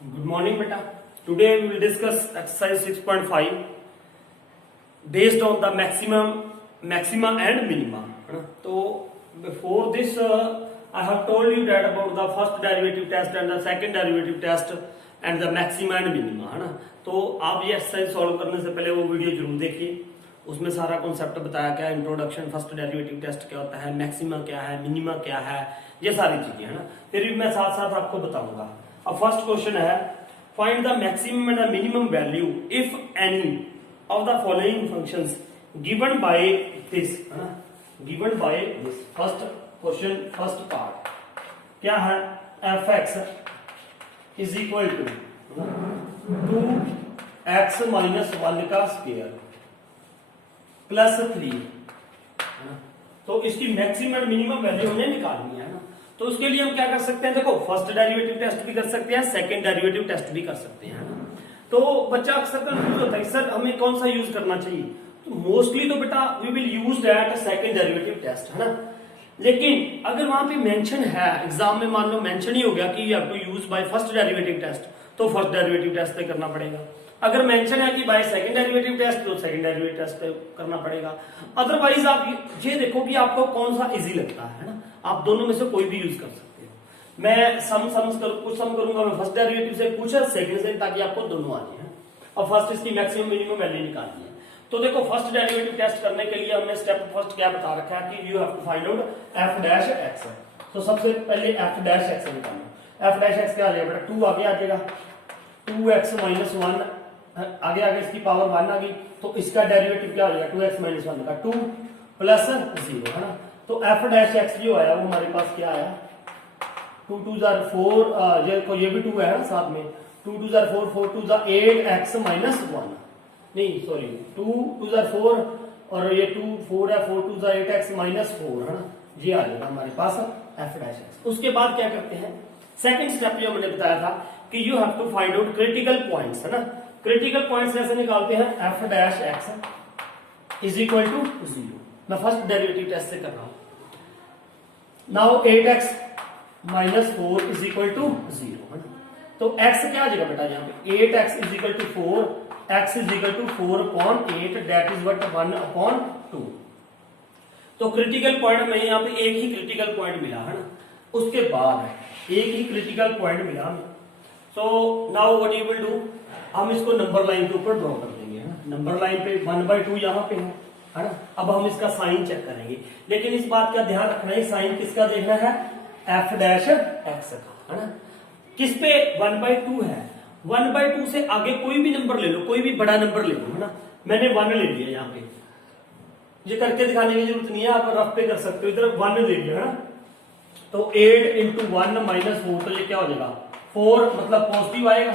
Good morning, beta. Today we will discuss exercise 6.5 based on the maxima and minima. So before this, I have told you that about the first derivative test and the second derivative test and the maxima and minima, है ना. तो आप ये exercise solve करने से पहले वो video जरूर देखिए. उसमें सारा कॉन्सेप्ट बताया क्या है, इंट्रोडक्शन, फर्स्ट डेरिवेटिव टेस्ट क्या होता है, मैक्सिमा क्या है, मिनिमा क्या है, ये सारी चीजें, है ना. फिर भी मैं साथ साथ आपको बताऊंगा. अब फर्स्ट क्वेश्चन है, find the maximum and the minimum value if any of the following functions given by this, है ना, given by this. First question, first part क्या है, F x is equal to 2x minus 1 का square plus 3. तो इसकी maximum और minimum value हमें निकालनी है ना. तो उसके लिए हम क्या कर सकते हैं, देखो फर्स्ट डेरिवेटिव टेस्ट भी कर सकते हैं, सेकंड डेरिवेटिव टेस्ट भी कर सकते हैं ना. तो बच्चा अक्सर कंफ्यूज होता है सर हमें कौन सा यूज करना चाहिए. तो मोस्टली तो बेटा we will use that second derivative test, है ना. लेकिन अगर वहां पे मेंशन है एग्जाम में, मान लो मेंशन ही हो गया कि you have to use by first derivative test, तो फर्स्ट डेरिवेटिव टेस्ट पे करना पड़ेगा. अगर मेंशन है कि बाय सेकंड डेरिवेटिव टेस्ट, तो सेकंड डेरिवेटिव टेस्ट पे करना पड़ेगा. अदरवाइज आप ये देखो कि आपको कौन सा इजी लगता है ना, आप दोनों में से कोई भी यूज कर सकते हो. मैं कुछ सम करूंगा मैं फर्स्ट डेरिवेटिव से, कुछ सेकंड से, ताकि आपको दोनों आ जाए. और फर्स्ट इसकी मैक्सिमम मिनिमम वैल्यू निकालनी है. तो देखो फर्स्ट डेरिवेटिव टेस्ट करने के लिए हमने स्टेप फर्स्ट क्या बता रखा है कि you have to find out F dash X. तो सबसे पहले एफ डैश एक्स निकालना. एफ डैश एक्स क्या आ जाएगा बेटा, 2 आगे आ जाएगा, 2x माइनस 1 आगे आगे इसकी पावर 1 आ गई. तो इसका डेरिवेटिव क्या हो जाएगा, 2x माइनस 1 का 2 प्लस 0, है ना. तो एफ डैश एक्स जो आया वो हमारे पास क्या आया, 2 2 4, ये भी 2 है ना साथ में, 2 2 4 4 2 8x माइनस 1, नहीं सॉरी 2 2 4 और ये 2 4 है, 4 2 8x माइनस 4, है ना. ये आ जाएगा हमारे पास एफ डैश एक्स. उसके बाद क्या करते हैं, सेकंड स्टेप जो मैंने बताया था कि you have to find out critical points, है ना. क्रिटिकल पॉइंट्स ऐसे निकालते हैं, F dash x is equal to 0. मैं फर्स्ट डेरिवेटिव टेस्ट से कर रहा हूं. Now 8x minus 4 is equal to 0. तो x क्या आ जाएगा बेटा यहाँ पे, 8x is equal to 4, x is equal to 4/8, that is what 1/2. तो क्रिटिकल पॉइंट में यहाँ पे एक ही क्रिटिकल पॉइंट मिला, है ना. उसके बाद एक ही क्रिटिकल पॉइंट मिला हमें. So now what you will do, हम इसको नंबर लाइन के ऊपर ड्रॉ कर देंगे, है ना. नंबर लाइन पे 1/2 यहाँ पे है ना. अब हम इसका साइन चेक करेंगे, लेकिन इस बात का ध्यान रखना है साइन किसका देखना है, एफ डैश एक्स का, है ना. किस पे 1/2 है, 1/2 से आगे कोई भी नंबर ले लो, कोई भी बड़ा नंबर ले लो, है ना. मैंने 1 ले लिया यहाँ पे, ये करके दिखाने की जरूरत नहीं है, आप रफ पे कर सकते हो. इधर 1 ले लिया, है ना. तो 8 इंटू 1 माइनस 4, तो ये क्या हो जाएगा 4, मतलब पॉजिटिव आएगा.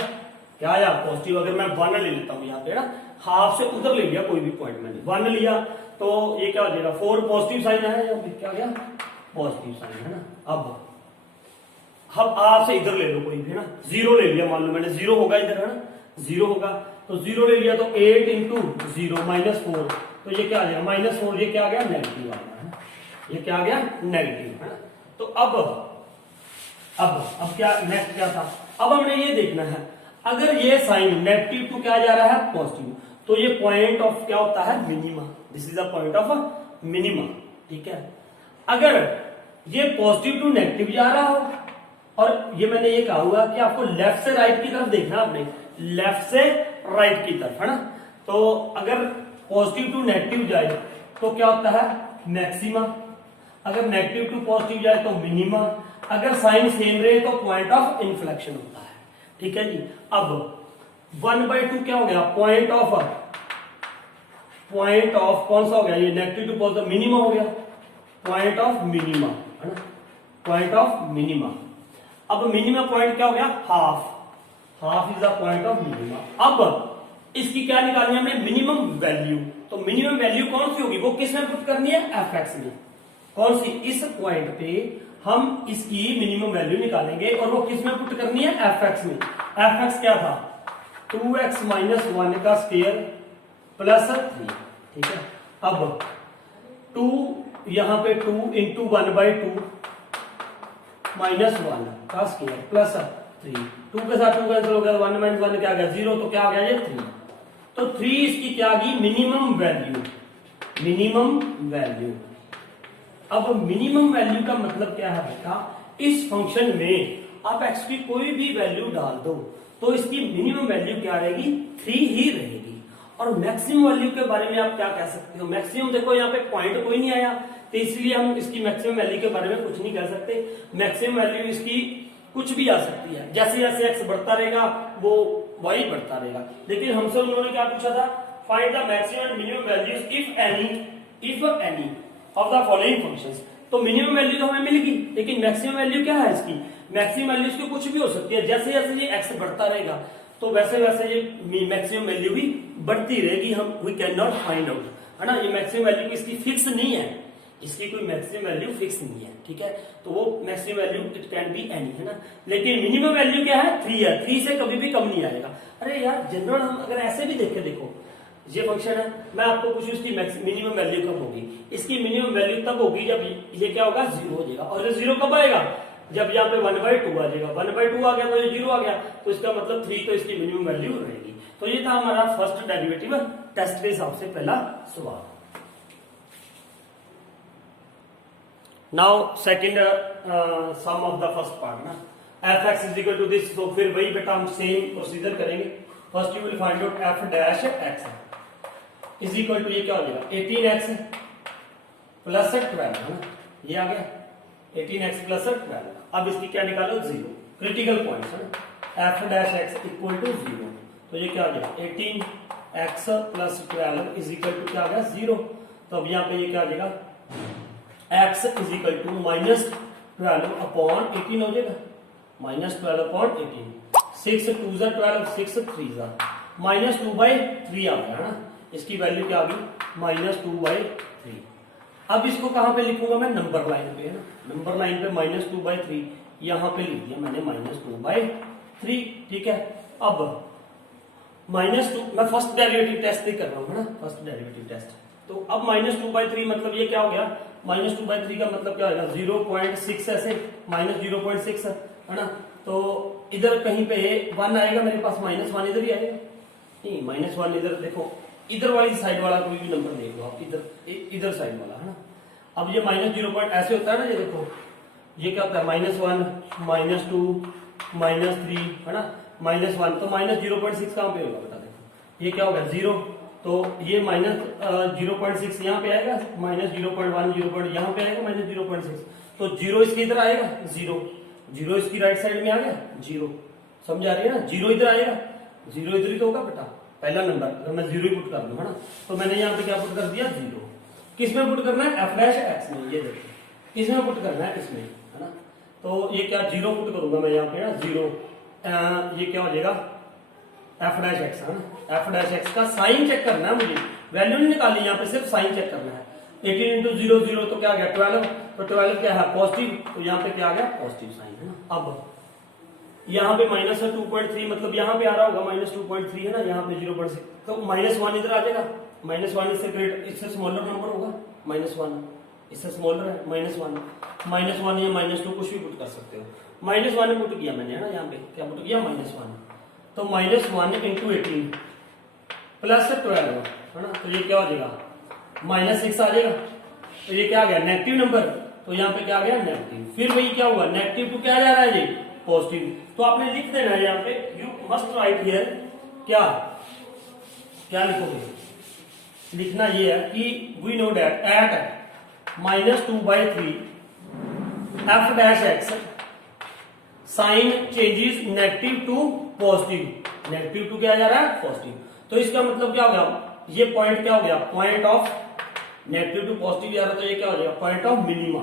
क्या आया, पॉजिटिव. अगर मैं 1 ले लेता हूं यहाँ पे ना, हाफ से उधर ले लिया कोई भी पॉइंट, मैंने 1 लिया, तो ये क्या हो जाएगा 4 पॉजिटिव साइन है, यहाँ पे क्या गया पॉजिटिव साइन, है ना. अब हाफ से इधर ले लो कोई भी, है ना. 0 ले लिया, मान लो मैंने 0 होगा इधर, है ना, 0 होगा. तो 0 ले लिया, तो 8 इंटू 0 माइनस 4, तो ये क्या आ जाएगा माइनस 4, ये क्या आ गया नेगेटिव आ गया, है ना. ये क्या आ गया नेगेटिव, है ना. तो अब क्या नेक्स्ट क्या था, अब हमने ये देखना है अगर ये साइन नेगेटिव टू क्या जा रहा है पॉजिटिव, तो ये पॉइंट ऑफ क्या होता है minima. This is the point of minima, ठीक है. अगर ये पॉजिटिव टू नेगेटिव जा रहा हो, और ये मैंने ये कहा हुआ कि आपको लेफ्ट से राइट की तरफ देखना, आपने लेफ्ट से राइट की तरफ, है ना. तो अगर पॉजिटिव टू नेगेटिव जाए तो क्या होता है मैक्सिमा, अगर नेगेटिव टू पॉजिटिव जाए तो मिनिमा, अगर साइन सेम रहे तो पॉइंट ऑफ इन्फ्लेक्शन होता है, ठीक है जी. अब 1/2 क्या हो गया, पॉइंट ऑफ कौन सा हो गया, ये नेगेटिव टू पॉजिटिव मिनिमा हो गया, पॉइंट ऑफ मिनिमा, है ना, पॉइंट ऑफ मिनिमा. अब मिनिमा पॉइंट क्या हो गया, half is the point of minima. अब इसकी क्या निकालनी है हमने, मिनिमम वैल्यू. तो मिनिमम वैल्यू कौन सी होगी, वो किस में पुट करनी है, एफ एक्स में. कौन सी, इस पॉइंट पे हम इसकी मिनिमम वैल्यू निकालेंगे, और वो किस में पुट करनी है, एफ एक्स में. एफ एक्स क्या था, 2x माइनस 1 का स्क्वायर प्लस 3, ठीक है. अब 2 यहां पे 2 इंटू 1/2 माइनस 1 का स्क्वायर प्लस 3, 2 के साथ 2 कैंसिल हो गया, 1 माइनस 1 क्या आ गया 0, तो क्या आ गया ये 3। तो 3 इसकी क्या आ गई मिनिमम वैल्यू, मिनिमम वैल्यू। अब मिनिमम वैल्यू का मतलब क्या है बेटा, इस फंक्शन में आप x की कोई भी वैल्यू डाल दो तो इसकी मिनिमम वैल्यू क्या रहेगी 3 ही रहेगी। और मैक्सिमम वैल्यू के बारे में आप क्या कह सकते हो, मैक्सिमम देखो यहाँ पे पॉइंट कोई नहीं आया तो इसलिए हम इसकी मैक्सिमम वैल्यू के बारे में कुछ नहीं कह सकते। मैक्सिमम वैल्यू इसकी कुछ भी आ सकती है, जैसे जैसे x बढ़ता रहेगा वो y बढ़ता रहेगा। लेकिन हमसे उन्होंने क्या पूछा था, find the maximum and minimum values if any of the following functions. तो मिनिमम वैल्यू तो हमें मिल गई, लेकिन मैक्सिमम वैल्यू क्या है इसकी, मैक्सिमम वैल्यू इसकी कुछ भी हो सकती है। जैसे जैसे ये x बढ़ता रहेगा तो वैसे वैसे ये मैक्सिमम वैल्यू भी बढ़ती रहेगी। हम we can not find out, है ना। ये मैक्सिमम वैल्यू इसकी फिक्स नहीं है, इसकी कोई मैक्सिमम वैल्यू फिक्स नहीं है, ठीक है। तो वो maximum value it can be any, है ना। लेकिन मिनिमम वैल्यू क्या है 3 है, 3 से कभी भी कम नहीं आएगा। अरे यार जनरल हम अगर ऐसे भी देखें, देखो ये फंक्शन है, मैं आपको पूछूं इसकी मिनिमम वैल्यू कब होगी, इसकी मिनिमम वैल्यू तब होगी जब ये क्या होगा 0 हो जाएगा। और ये 0 कब आएगा, जब यहाँ पे 1/2 आ जाएगा। 1/2 आ गया तो ये 0 आ गया, तो इसका मतलब 3 तो इसकी मिनिमम वैल्यू रहेगी। तो ये था हमारा फर्स्ट डेरिवेटिव टेस्ट के हिसाब से पहला सवाल। Now second some of the first part ना, f(x) is equal to this. तो फिर वही बेटा हम सेम प्रोसीजर करेंगे। First you will find out f'(x) is equal to ये क्या हो जाएगा 18x प्लस 12, है ना। ये आ गया 18x प्लस 12। अब इसकी क्या निकालो 0, क्रिटिकल पॉइंट है ना। f'(x) इक्वल टू 0, तो ये क्या हो जाएगा 18x plus 12 is equal to क्या आ गया 0। तो अब यहाँ पे ये क्या आ जाएगा x is equal to -12 upon 18 हो जाएगा, -12 अपॉन 18। 6 2 12, 6 3 -2/3 आ गया, है ना। इसकी वैल्यू क्या आ गई -2/3। अब इसको कहां पे लिखूंगा मैं, नंबर लाइन पे, है ना। नंबर लाइन पे -2/3 यहां पे लिख दिया मैंने -2/3, ठीक है। अब -2 मैं फर्स्ट डेरिवेटिव टेस्ट नहीं कर रहा हूं, है ना, फर्स्ट डेरिवेटिव टेस्ट। तो अब -2/3 मतलब ये क्या हो गया, -2/3 का मतलब क्या होगा 0.6 ऐसे -0.6, है ना। तो इधर कहीं पे 1 आएगा मेरे पास, -1 इधर ही आएगा, नहीं -1 इधर देखो, इधर वाली साइड वाला कोई भी नंबर देख लो आप, इधर साइड वाला, है ना। अब ये -0 ऐसे होता है ना, ये देखो ये क्या होता है -1 -2 -3, है ना, -1। तो -0.6 कहां पे होगा बेटा, देखो ये क्या होगा 0, तो ये -0.6 यहाँ पे आएगा, -0.1 0. यहाँ पे आएगा -0.6, तो 0 इसके इधर आएगा, 0 इसकी राइट साइड में आ गया 0, समझ आ रही है ना। 0 इधर आएगा, 0 इधर ही तो होगा बेटा, पहला नंबर अगर मैं 0 ही पुट कर दूं, है ना। तो मैंने यहाँ पे क्या पुट कर दिया 0। किस में पुट करना है, f'(x) में, ये देखिए किस में पुट करना है, इसमें, है ना। तो ये क्या 0 पुट करूंगा मैं यहाँ पे ना 0, ये क्या हो जाएगा f'(x), है ना। f'(x) का साइन चेक करना है मुझे, वैल्यू नहीं निकाली, यहाँ पे सिर्फ साइन चेक करना है। 18 × 0 0 तो क्या आ गया 12, तो 12 क्या है पॉजिटिव, तो यहाँ पे क्या आ गया पॉजिटिव साइन, है ना। अब यहाँ पे -2.3 मतलब यहाँ पे आ रहा होगा -2.3, है ना, यहाँ पे 0.6, तो -1 इधर आ जाएगा। -1 इससे ग्रेट, इससे स्मॉलर नंबर होगा, -1 इससे स्मॉलर है, -1 या -2 कुछ भी पुट कर सकते हो। -1 पुट किया मैंने, है ना, यहाँ पे क्या पुट किया -1, तो -1 × 18 प्लस 12, है ना। तो ये क्या हो जाएगा -6 आ जाएगा, तो ये क्या आ गया नेगेटिव नंबर, तो यहाँ पे क्या आ गया नेगेटिव। फिर वही क्या हुआ नेगेटिव टू क्या जा रहा है ये पॉजिटिव, तो आपने लिख देना है यहाँ पे, यू मस्ट राइट हियर, क्या लिखोगे, लिखना ये है कि we know that at -2/3 f'(x) sign changes negative to positive, negative to क्या जा रहा है पॉजिटिव। तो इसका मतलब क्या हो गया, ये पॉइंट क्या हो गया, point of negative to positive जा रहा है, तो ये क्या हो जाएगा point of minima,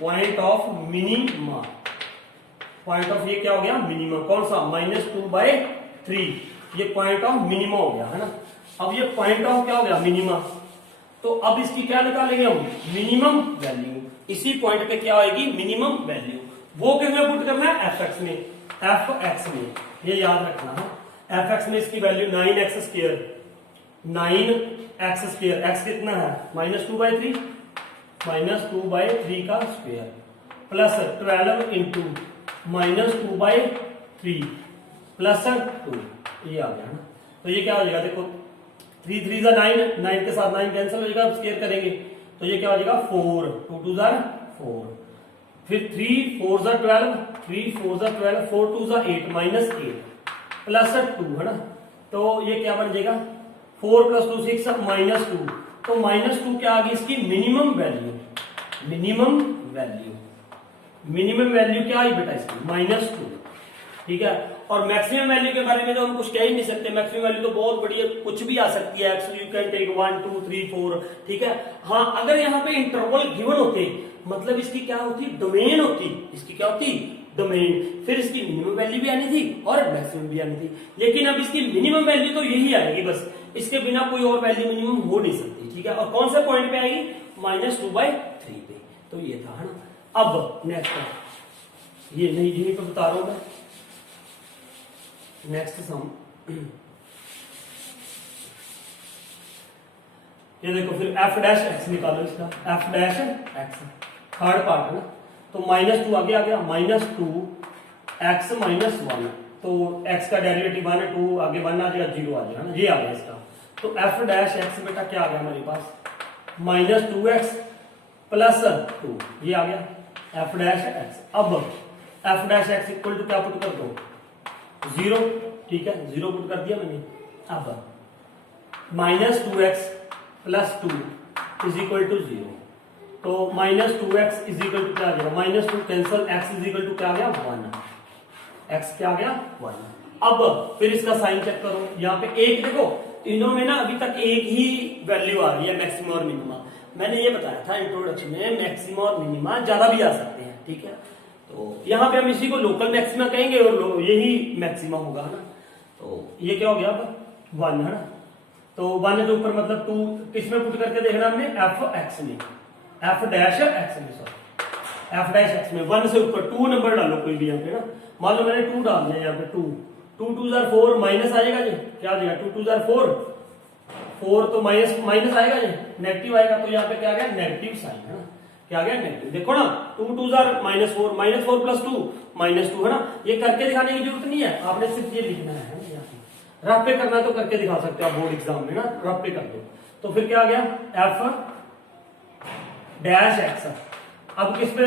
point of minima, point of ये क्या हो गया मिनिमा, कौन सा -2/3, ये पॉइंट ऑफ मिनिमा हो गया, है ना। अब ये पॉइंट ऑफ क्या हो गया मिनिमा, तो अब इसकी क्या निकालेंगे हम मिनिमम वैल्यू, इसी पॉइंट पे क्या आएगी मिनिमम वैल्यू, वो किस में पुट करना है f(x) में, f(x) में, ये याद रखना है। f(x) में इसकी वैल्यू 9x², 9x², x कितना है -2/3, -2/3 का स्क्वायर प्लस 12 × -2/3 3 प्लस 2, ये आ गया ना। तो ये क्या हो जाएगा, देखो 3 3 जा 9, 9 के साथ 9 कैंसिल हो जाएगा, स्क्वायर करेंगे तो ये क्या हो जाएगा 4, 2 2 जा 4, फिर 3 4 जा 12, 3 4 जा 12, 4 2 जा 8 माइनस 8 प्लस 2 है ना। तो ये क्या बन जाएगा 4 प्लस 2 6 माइनस 2, तो माइनस 2 क्या आ गई इसकी minimum value, minimum value, minimum value क्या आई बेटा इसकी -2, ठीक है। और मैक्सिमम वैल्यू के बारे में तो हम कुछ कह ही नहीं सकते, मैक्सिमम वैल्यू तो बहुत बढ़िया कुछ भी आ सकती है, एक्स यू कैन टेक 1 2 3 4, ठीक है। हाँ अगर यहाँ पे इंटरवल गिवन होते, मतलब इसकी क्या होती डोमेन होती, इसकी क्या होती डोमेन, फिर इसकी मिनिमम वैल्यू भी आनी थी और मैक्सिमम भी आनी थी, लेकिन अब इसकी मिनिमम वैल्यू तो यही आएगी बस, इसके बिना कोई और वैल्यू मिनिमम हो नहीं सकती, ठीक है। और कौन से पॉइंट पे आएगी -2/3 पे, तो ये था है ना। अब नेक्स्ट ये नहीं यही तो बता रहा हूं मैं, नेक्स्ट सम ये देखो फिर f' निकालो इसका, f' थर्ड पार्ट है ना। तो -2 आगे आ गया, -2 x -1, तो x का डेरिवेटिव 1 है, 2 आगे 1 आ जाएगा, 0 आ जाएगा ना, ये आ गया इसका। तो f' बेटा क्या आ गया हमारे पास -2x प्लस 2, ये आ गया f'। अब f' इक्वल टू क्या पुट कर दो 0, ठीक है 0 पुट कर दिया मैंने। अब -2x plus 2 is equal to 0, तो -2x इज इक्वल टू क्या आ जाएगा, -2 cancel, x is equal to क्या आ गया 1, x क्या आ गया 1। अब फिर इसका साइन चेक करो, यहाँ पे एक देखो इन्होंने ना अभी तक एक ही वैल्यू आ रही है मैक्सिमम और मिनिमा, मैंने ये बताया था इंट्रोडक्शन में मैक्सिमम और मिनिमा ज्यादा भी आ सकते हैं, ठीक है। तो यहाँ पे हम इसी को लोकल मैक्सिमा कहेंगे और यही मैक्सिमा होगा है ना। तो ये क्या हो गया अब 1 है ना, तो 1 के ऊपर मतलब 2 किसमें पुट करके देखना हमने f' में, f' में सॉरी f' में 1 से ऊपर 2 नंबर डालो कोई भी यहाँ पे ना, मान लो मैंने 2 डाल दिया यहाँ पे 2 2 2 जार 4 माइनस आ जाएगा जी, क्या आ जाएगा 2 2 जार 4 4, तो माइनस आएगा जी, नेगेटिव आएगा, तो यहाँ पे क्या आ गया नेगेटिव साइन है ना, क्या आ गया नेगेटिव। देखो ना 2 2 जार -4 प्लस 2 -2 है ना, ये करके दिखाने की जरूरत नहीं है, आपने सिर्फ ये लिखना है यहाँ पे, रफ पे करना है तो करके दिखा सकते हो आप बोर्ड एग्जाम में ना, रफ पे कर दो। तो फिर क्या आ गया f'(x), अब किस पे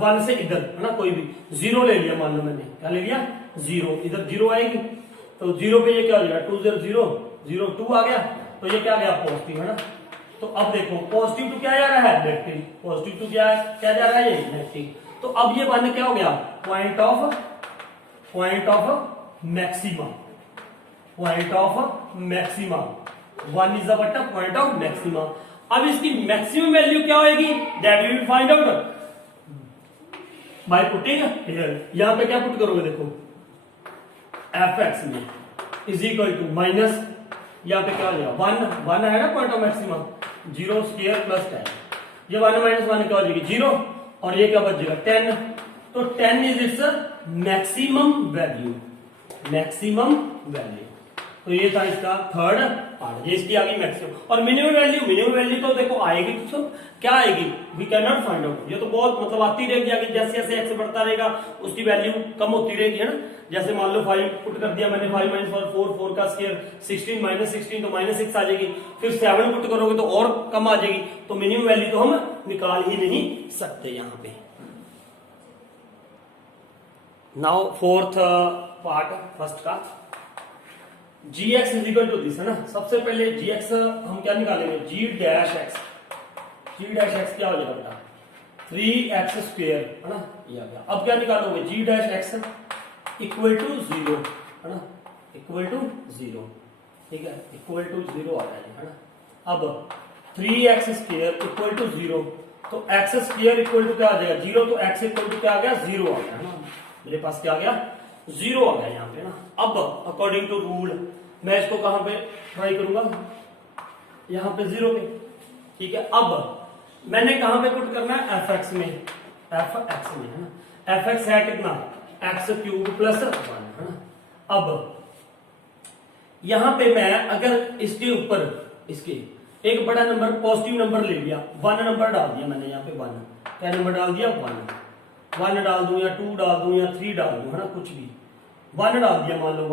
1 से इधर है ना, कोई भी 0 ले लिया, मान लो मैंने क्या ले लिया 0, इधर 0 आएगी, तो 0 पे ये क्या हो जाएगा 2 0 0 0 2 आ गया, तो ये क्या आ गया पॉजिटिव है ना। तो अब देखो पॉजिटिव टू क्या जा रहा है नेगेटिव, पॉजिटिव टू क्या क्या जा रहा है ये नेगेटिव, तो अब ये 1 क्या हो गया point of maxima, point of maxima, 1 is the point of maxima. अब इसकी मैक्सिमम वैल्यू क्या होगी, that we will find out by putting here, यहां पे क्या पुट करोगे देखो f(x) में इज इक्वल टू माइनस, यहां पे क्या हो जाएगा 1 है ना point of maxima, 0 square plus 10, ये 1 -1 क्या हो जाएगी 0, और ये क्या बच जाएगा 10, तो 10 is it's maximum value, maximum value. तो ये था इसका थर्ड पार्ट, ये इसकी आ गई मैक्सिमम। और मिनिमम वैल्यू तो देखो आएगी तो क्या आएगी, we can not find out, ये तो बहुत मतलब आती रहेगी आगे, जैसे जैसे एक्स बढ़ता रहेगा उसकी वैल्यू कम होती रहेगी है ना। जैसे मान लो 5 पुट कर दिया मैंने, 5 - 4 4 का स्क्वायर 16 -16 तो -6 आ जाएगी, फिर 7 पुट करोगे तो और कम आ जाएगी, तो मिनिमम वैल्यू तो हम निकाल ही नहीं सकते यहाँ पे। नाउ फोर्थ पार्ट फर्स्ट का gx is equal to this है ना। सबसे पहले gx हम क्या निकालेंगे g'(x), g'(x) क्या हो जाएगा बेटा 3x² है ना, ये आ गया। अब क्या निकालोगे g'(x) इक्वल टू 0 है ना, इक्वल टू 0, ठीक है, इक्वल टू 0 आ जाएगा है ना। अब 3x² इक्वल टू 0, तो x² इक्वल टू क्या आ जाएगा 0, तो x इक्वल टू क्या आ गया 0 आ गया है ना, मेरे पास क्या आ गया 0 आ गया यहाँ पे ना। अब अकॉर्डिंग टू रूल मैं इसको कहां पे ट्राई करूंगा, यहाँ पे 0 पे, ठीक है। अब मैंने कहां पे पुट करना है f(x) में, f(x) में है ना, f(x) है कितना x³ प्लस 1 है ना। अब यहां पे मैं अगर इसके ऊपर इसके एक बड़ा नंबर पॉजिटिव नंबर ले लिया, 1 नंबर डाल दिया मैंने यहाँ पे 1, क्या नंबर डाल दिया 1 डाल दूं या 2 डाल दूं या 3 डाल दूं है ना, कुछ भी 1 डाल दिया, मान लो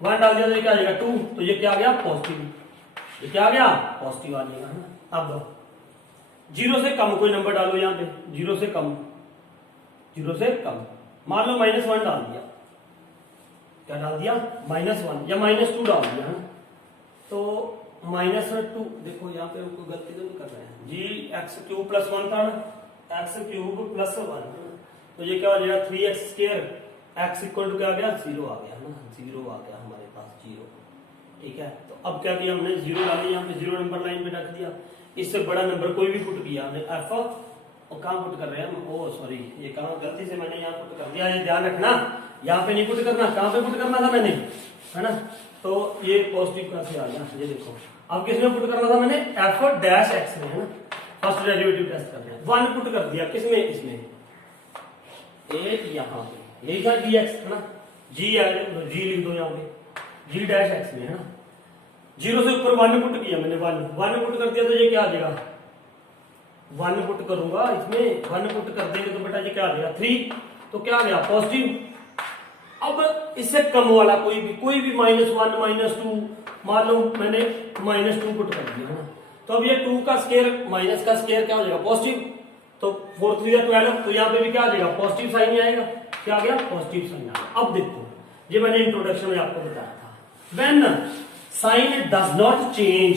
1 डाल दिया तो ये क्या आ जाएगा 2, तो ये क्या आ गया पॉजिटिव, ये क्या आ गया पॉजिटिव आ जाएगा, है ना। अब 0 से कम कोई नंबर डालो यहाँ पे, 0 से कम, 0 से कम, मान लो -1 डाल दिया, क्या डाल दिया -1 या -2 डाल दिया, है ना। तो -2, देखो यहाँ पे कोई गलती तो नहीं कर रहे हैं जी, x³ + 1 था ना, x³ + 1, तो ये क्या हो जाएगा 3x², x = क्या आ गया 0 आ गया, है ना, 0 आ गया हमारे पास 0, ठीक है। तो अब क्या किया हमने 0 डाली, यहाँ पे 0 नंबर लाइन पे रख दिया, इससे बड़ा नंबर कोई भी पुट किया हमने f, और कहाँ पुट कर रहे हैं हम, ओ सॉरी ये कहाँ गलती से मैंने यहाँ पुट कर दिया, ये ध्यान रखना, यहाँ पे नहीं पुट करना, कहाँ पे पुट करना था मैंने, है ना। तो ये पॉजिटिव का से आ गया, ये देखो अब किसमें पुट करना था मैंने, f' में, है ना, फर्स्ट डेरिवेटिव टेस्ट करना है, 1 पुट कर दिया किसमें, इसमें, एक यहाँ पे यही था dx, है ना, g लिख दो यहाँ पे, g' में, है ना। 0 से ऊपर 1 पुट किया मैंने, 1 पुट कर दिया तो ये क्या आ जाएगा, 1 पुट करूंगा इसमें, 1 पुट कर देंगे तो बेटा ये क्या आ जाएगा 3, तो क्या आ गया पॉजिटिव। अब इससे कम वाला कोई भी -1 -2, मान लो मैंने -2 पुट कर दिया, है ना, तो अब ये 2 का स्क्वायर माइनस का स्क्वायर क्या हो जाएगा पॉजिटिव, तो 4 3 12, तो यहाँ पे भी क्या आ जाएगा पॉजिटिव साइन ही आएगा, क्या आ गया पॉजिटिव साइन आ गया। अब देखो ये मैंने इंट्रोडक्शन में आपको बताया था, when sign does not change,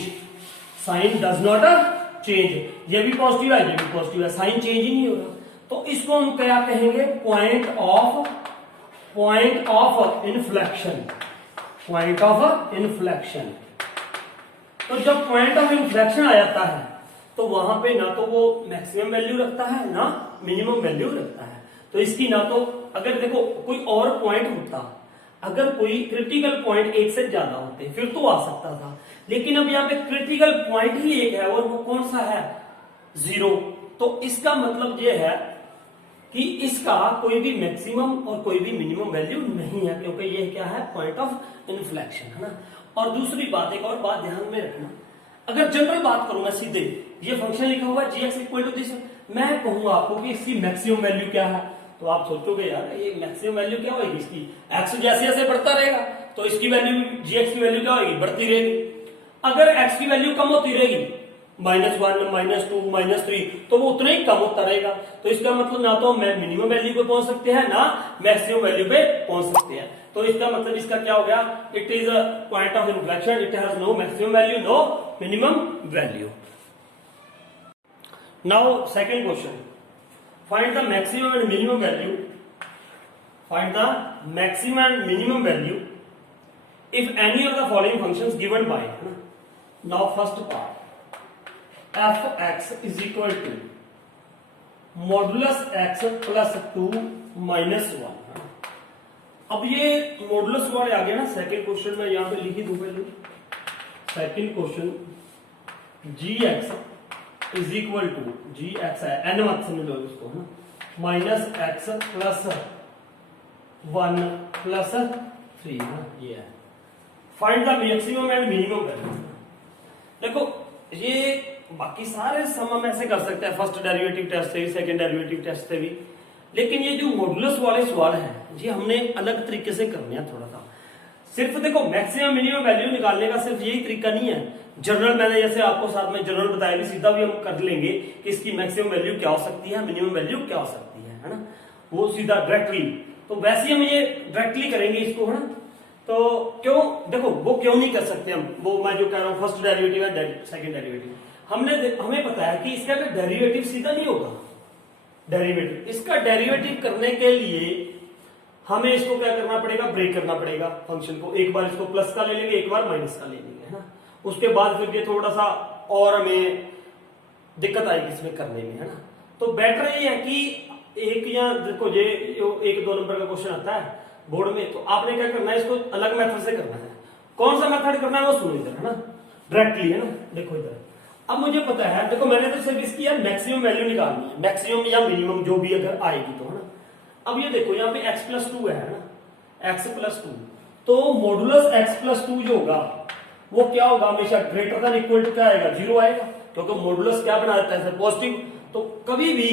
sign does not change, ये भी पॉजिटिव है ये भी पॉजिटिव है, साइन चेंज ही नहीं हो रहा, तो इसको हम क्या कहेंगे, point of inflection, point of inflection. तो जब पॉइंट ऑफ इन्फ्लेक्शन आ जाता है तो वहां पे ना तो वो मैक्सिमम वैल्यू रखता है ना मिनिमम वैल्यू रखता है, तो इसकी ना तो, अगर देखो कोई और पॉइंट होता, अगर कोई क्रिटिकल पॉइंट एक से ज्यादा होते फिर तो आ सकता था, लेकिन अब यहाँ पे क्रिटिकल पॉइंट ही एक है और वो कौन सा है 0, तो इसका मतलब ये है कि इसका कोई भी मैक्सिमम और कोई भी मिनिमम वैल्यू नहीं है, क्योंकि ये क्या है पॉइंट ऑफ इन्फ्लेक्शन, है ना। और दूसरी बात, एक और बात ध्यान में रखना, अगर जनरल बात करूं मैं सीधे, ये फंक्शन लिखा हुआ है gx = दिस, मैं कहूंगा आपको कि इसकी मैक्सिमम वैल्यू क्या है, तो आप सोचोगे यार ये मैक्सिमम वैल्यू क्या होगी इसकी, x जैसे जैसे बढ़ता रहेगा तो इसकी वैल्यू gx की वैल्यू क्या होगी बढ़ती रहेगी, अगर x की वैल्यू कम होती रहेगी -1 -2 -3, तो वो उतना ही कम होता रहेगा, तो इसका मतलब ना तो हम मिनिमम वैल्यू पे पहुंच सकते हैं ना मैक्सिमम वैल्यू पे पहुंच सकते हैं, तो इसका मतलब इसका क्या हो गया, it is a point of inflection, it has no maximum value no minimum value. Now second question, find the maximum and minimum value, find the maximum and minimum value if any of the following functions given by, now first part f(x) = modulus x + 2 - 1। अब ये modulus वाले आ गया ना, second question में यहां पे लिख ही दूं पहले, सेकंड क्वेश्चन gx = gx है n मत समझ लो इसको, है ना, -x + 1 + 3, ये है। Find the maximum and minimum value. देखो ये बाकी सारे सम हम ऐसे कर सकते हैं, फर्स्ट डेरिवेटिव टेस्ट से भी, सेकंड डेरिवेटिव टेस्ट से भी, लेकिन ये जो मॉडुलस वाले सवाल हैं ये हमने अलग तरीके से करने हैं थोड़ा सा। सिर्फ देखो मैक्सिमम मिनिमम वैल्यू निकालने का सिर्फ यही तरीका नहीं है, जनरल मैंने जैसे आपको साथ में जनरल बताया भी, सीधा भी हम कर लेंगे कि इसकी मैक्सिमम वैल्यू क्या हो सकती है, मिनिमम वैल्यू क्या हो सकती है ना, वो सीधा डायरेक्टली, तो वैसे हम ये डायरेक्टली करेंगे इसको, है ना। तो क्यों, देखो वो क्यों नहीं कर सकते हम, वो मैं जो कह रहा हूँ फर्स्ट डेरिवेटिव है सेकंड डेरिवेटिव, हमें पता है कि इसका डेरिवेटिव सीधा नहीं होगा, डेरिवेटिव, इसका डेरिवेटिव करने के लिए हमें इसको क्या करना पड़ेगा, ब्रेक करना पड़ेगा फंक्शन को, एक बार इसको प्लस का ले लेंगे, एक बार माइनस का ले लेंगे, है ना, उसके बाद फिर ये थोड़ा सा और हमें दिक्कत आएगी इसमें करने में, है ना। तो बेटर ये है कि एक, या देखो ये 1-2 नंबर का क्वेश्चन आता है बोर्ड में, तो आपने क्या करना है, इसको अलग मेथड से करना है। कौन सा मेथड करना है वो सुनो इधर, है ना, डायरेक्टली, है ना, देखो इधर। अब मुझे पता है, देखो मैंने तो सिर्फ इसकी यार मैक्सिमम वैल्यू निकालनी है, मैक्सिमम या मिनिमम जो भी अगर आएगी तो, है ना। अब ये देखो यहाँ पे x + 2 है ना, x + 2, तो मॉडुलस x + 2 जो होगा वो क्या होगा, हमेशा ग्रेटर देन इक्वल टू क्या आएगा, 0 आएगा, क्योंकि मॉडुलस क्या बना देता है पॉजिटिव, तो कभी भी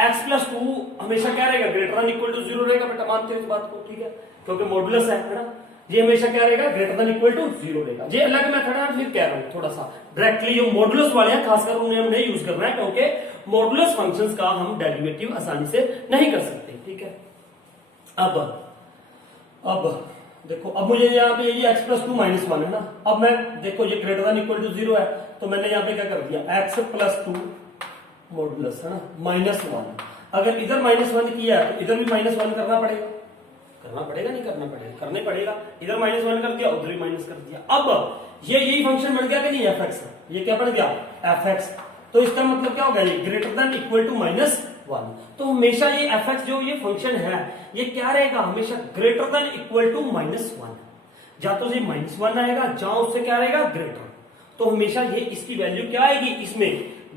x प्लस टू हमेशा क्या रहेगा, ग्रेटर देन इक्वल टू 0 रहेगा बेटा, मानते हो इस बात को, ठीक है, क्योंकि मॉडुलस है ना, ये हमेशा क्या रहेगा, ग्रेटर देन इक्वल टू 0 रहेगा। ये अलग मेथड है, फिर कह रहा हूं थोड़ा सा डायरेक्टली जो मॉडुलस वाले हैं खासकर उन्हें हम नहीं यूज करना है, क्योंकि मॉडुलस फंक्शंस का हम डेरिवेटिव आसानी से नहीं कर सकते, ठीक है। अब देखो, अब मुझे यहाँ पे ये x plus two minus one है ना, अब मैं देखो ये ग्रेटर देन इक्वल टू 0 है, तो मैंने यहाँ पे क्या कर दिया, x प्लस टू मॉडुलस है ना माइनस वन। अगर इधर माइनस वन किया है तो इधर भी माइनस वन करना पड़ेगा, करना पड़ेगा नहीं करना पड़ेगा, करने पड़ेगा। इधर माइनस वन कर दिया, उधर भी माइनस कर दिया। अब ये यही फंक्शन बन गया कि नहीं, एफ एक्स, ये क्या बन गया, एफ एक्स। तो इसका मतलब क्या होगा, ये greater than equal to minus one. तो हमेशा ये एफ एक्स जो ये फंक्शन है ये क्या रहेगा, हमेशा greater than equal to minus one. जहां तो ये माइनस वन आएगा, जहां उससे क्या रहेगा, ग्रेटर, तो हमेशा ये इसकी वैल्यू क्या आएगी, इसमें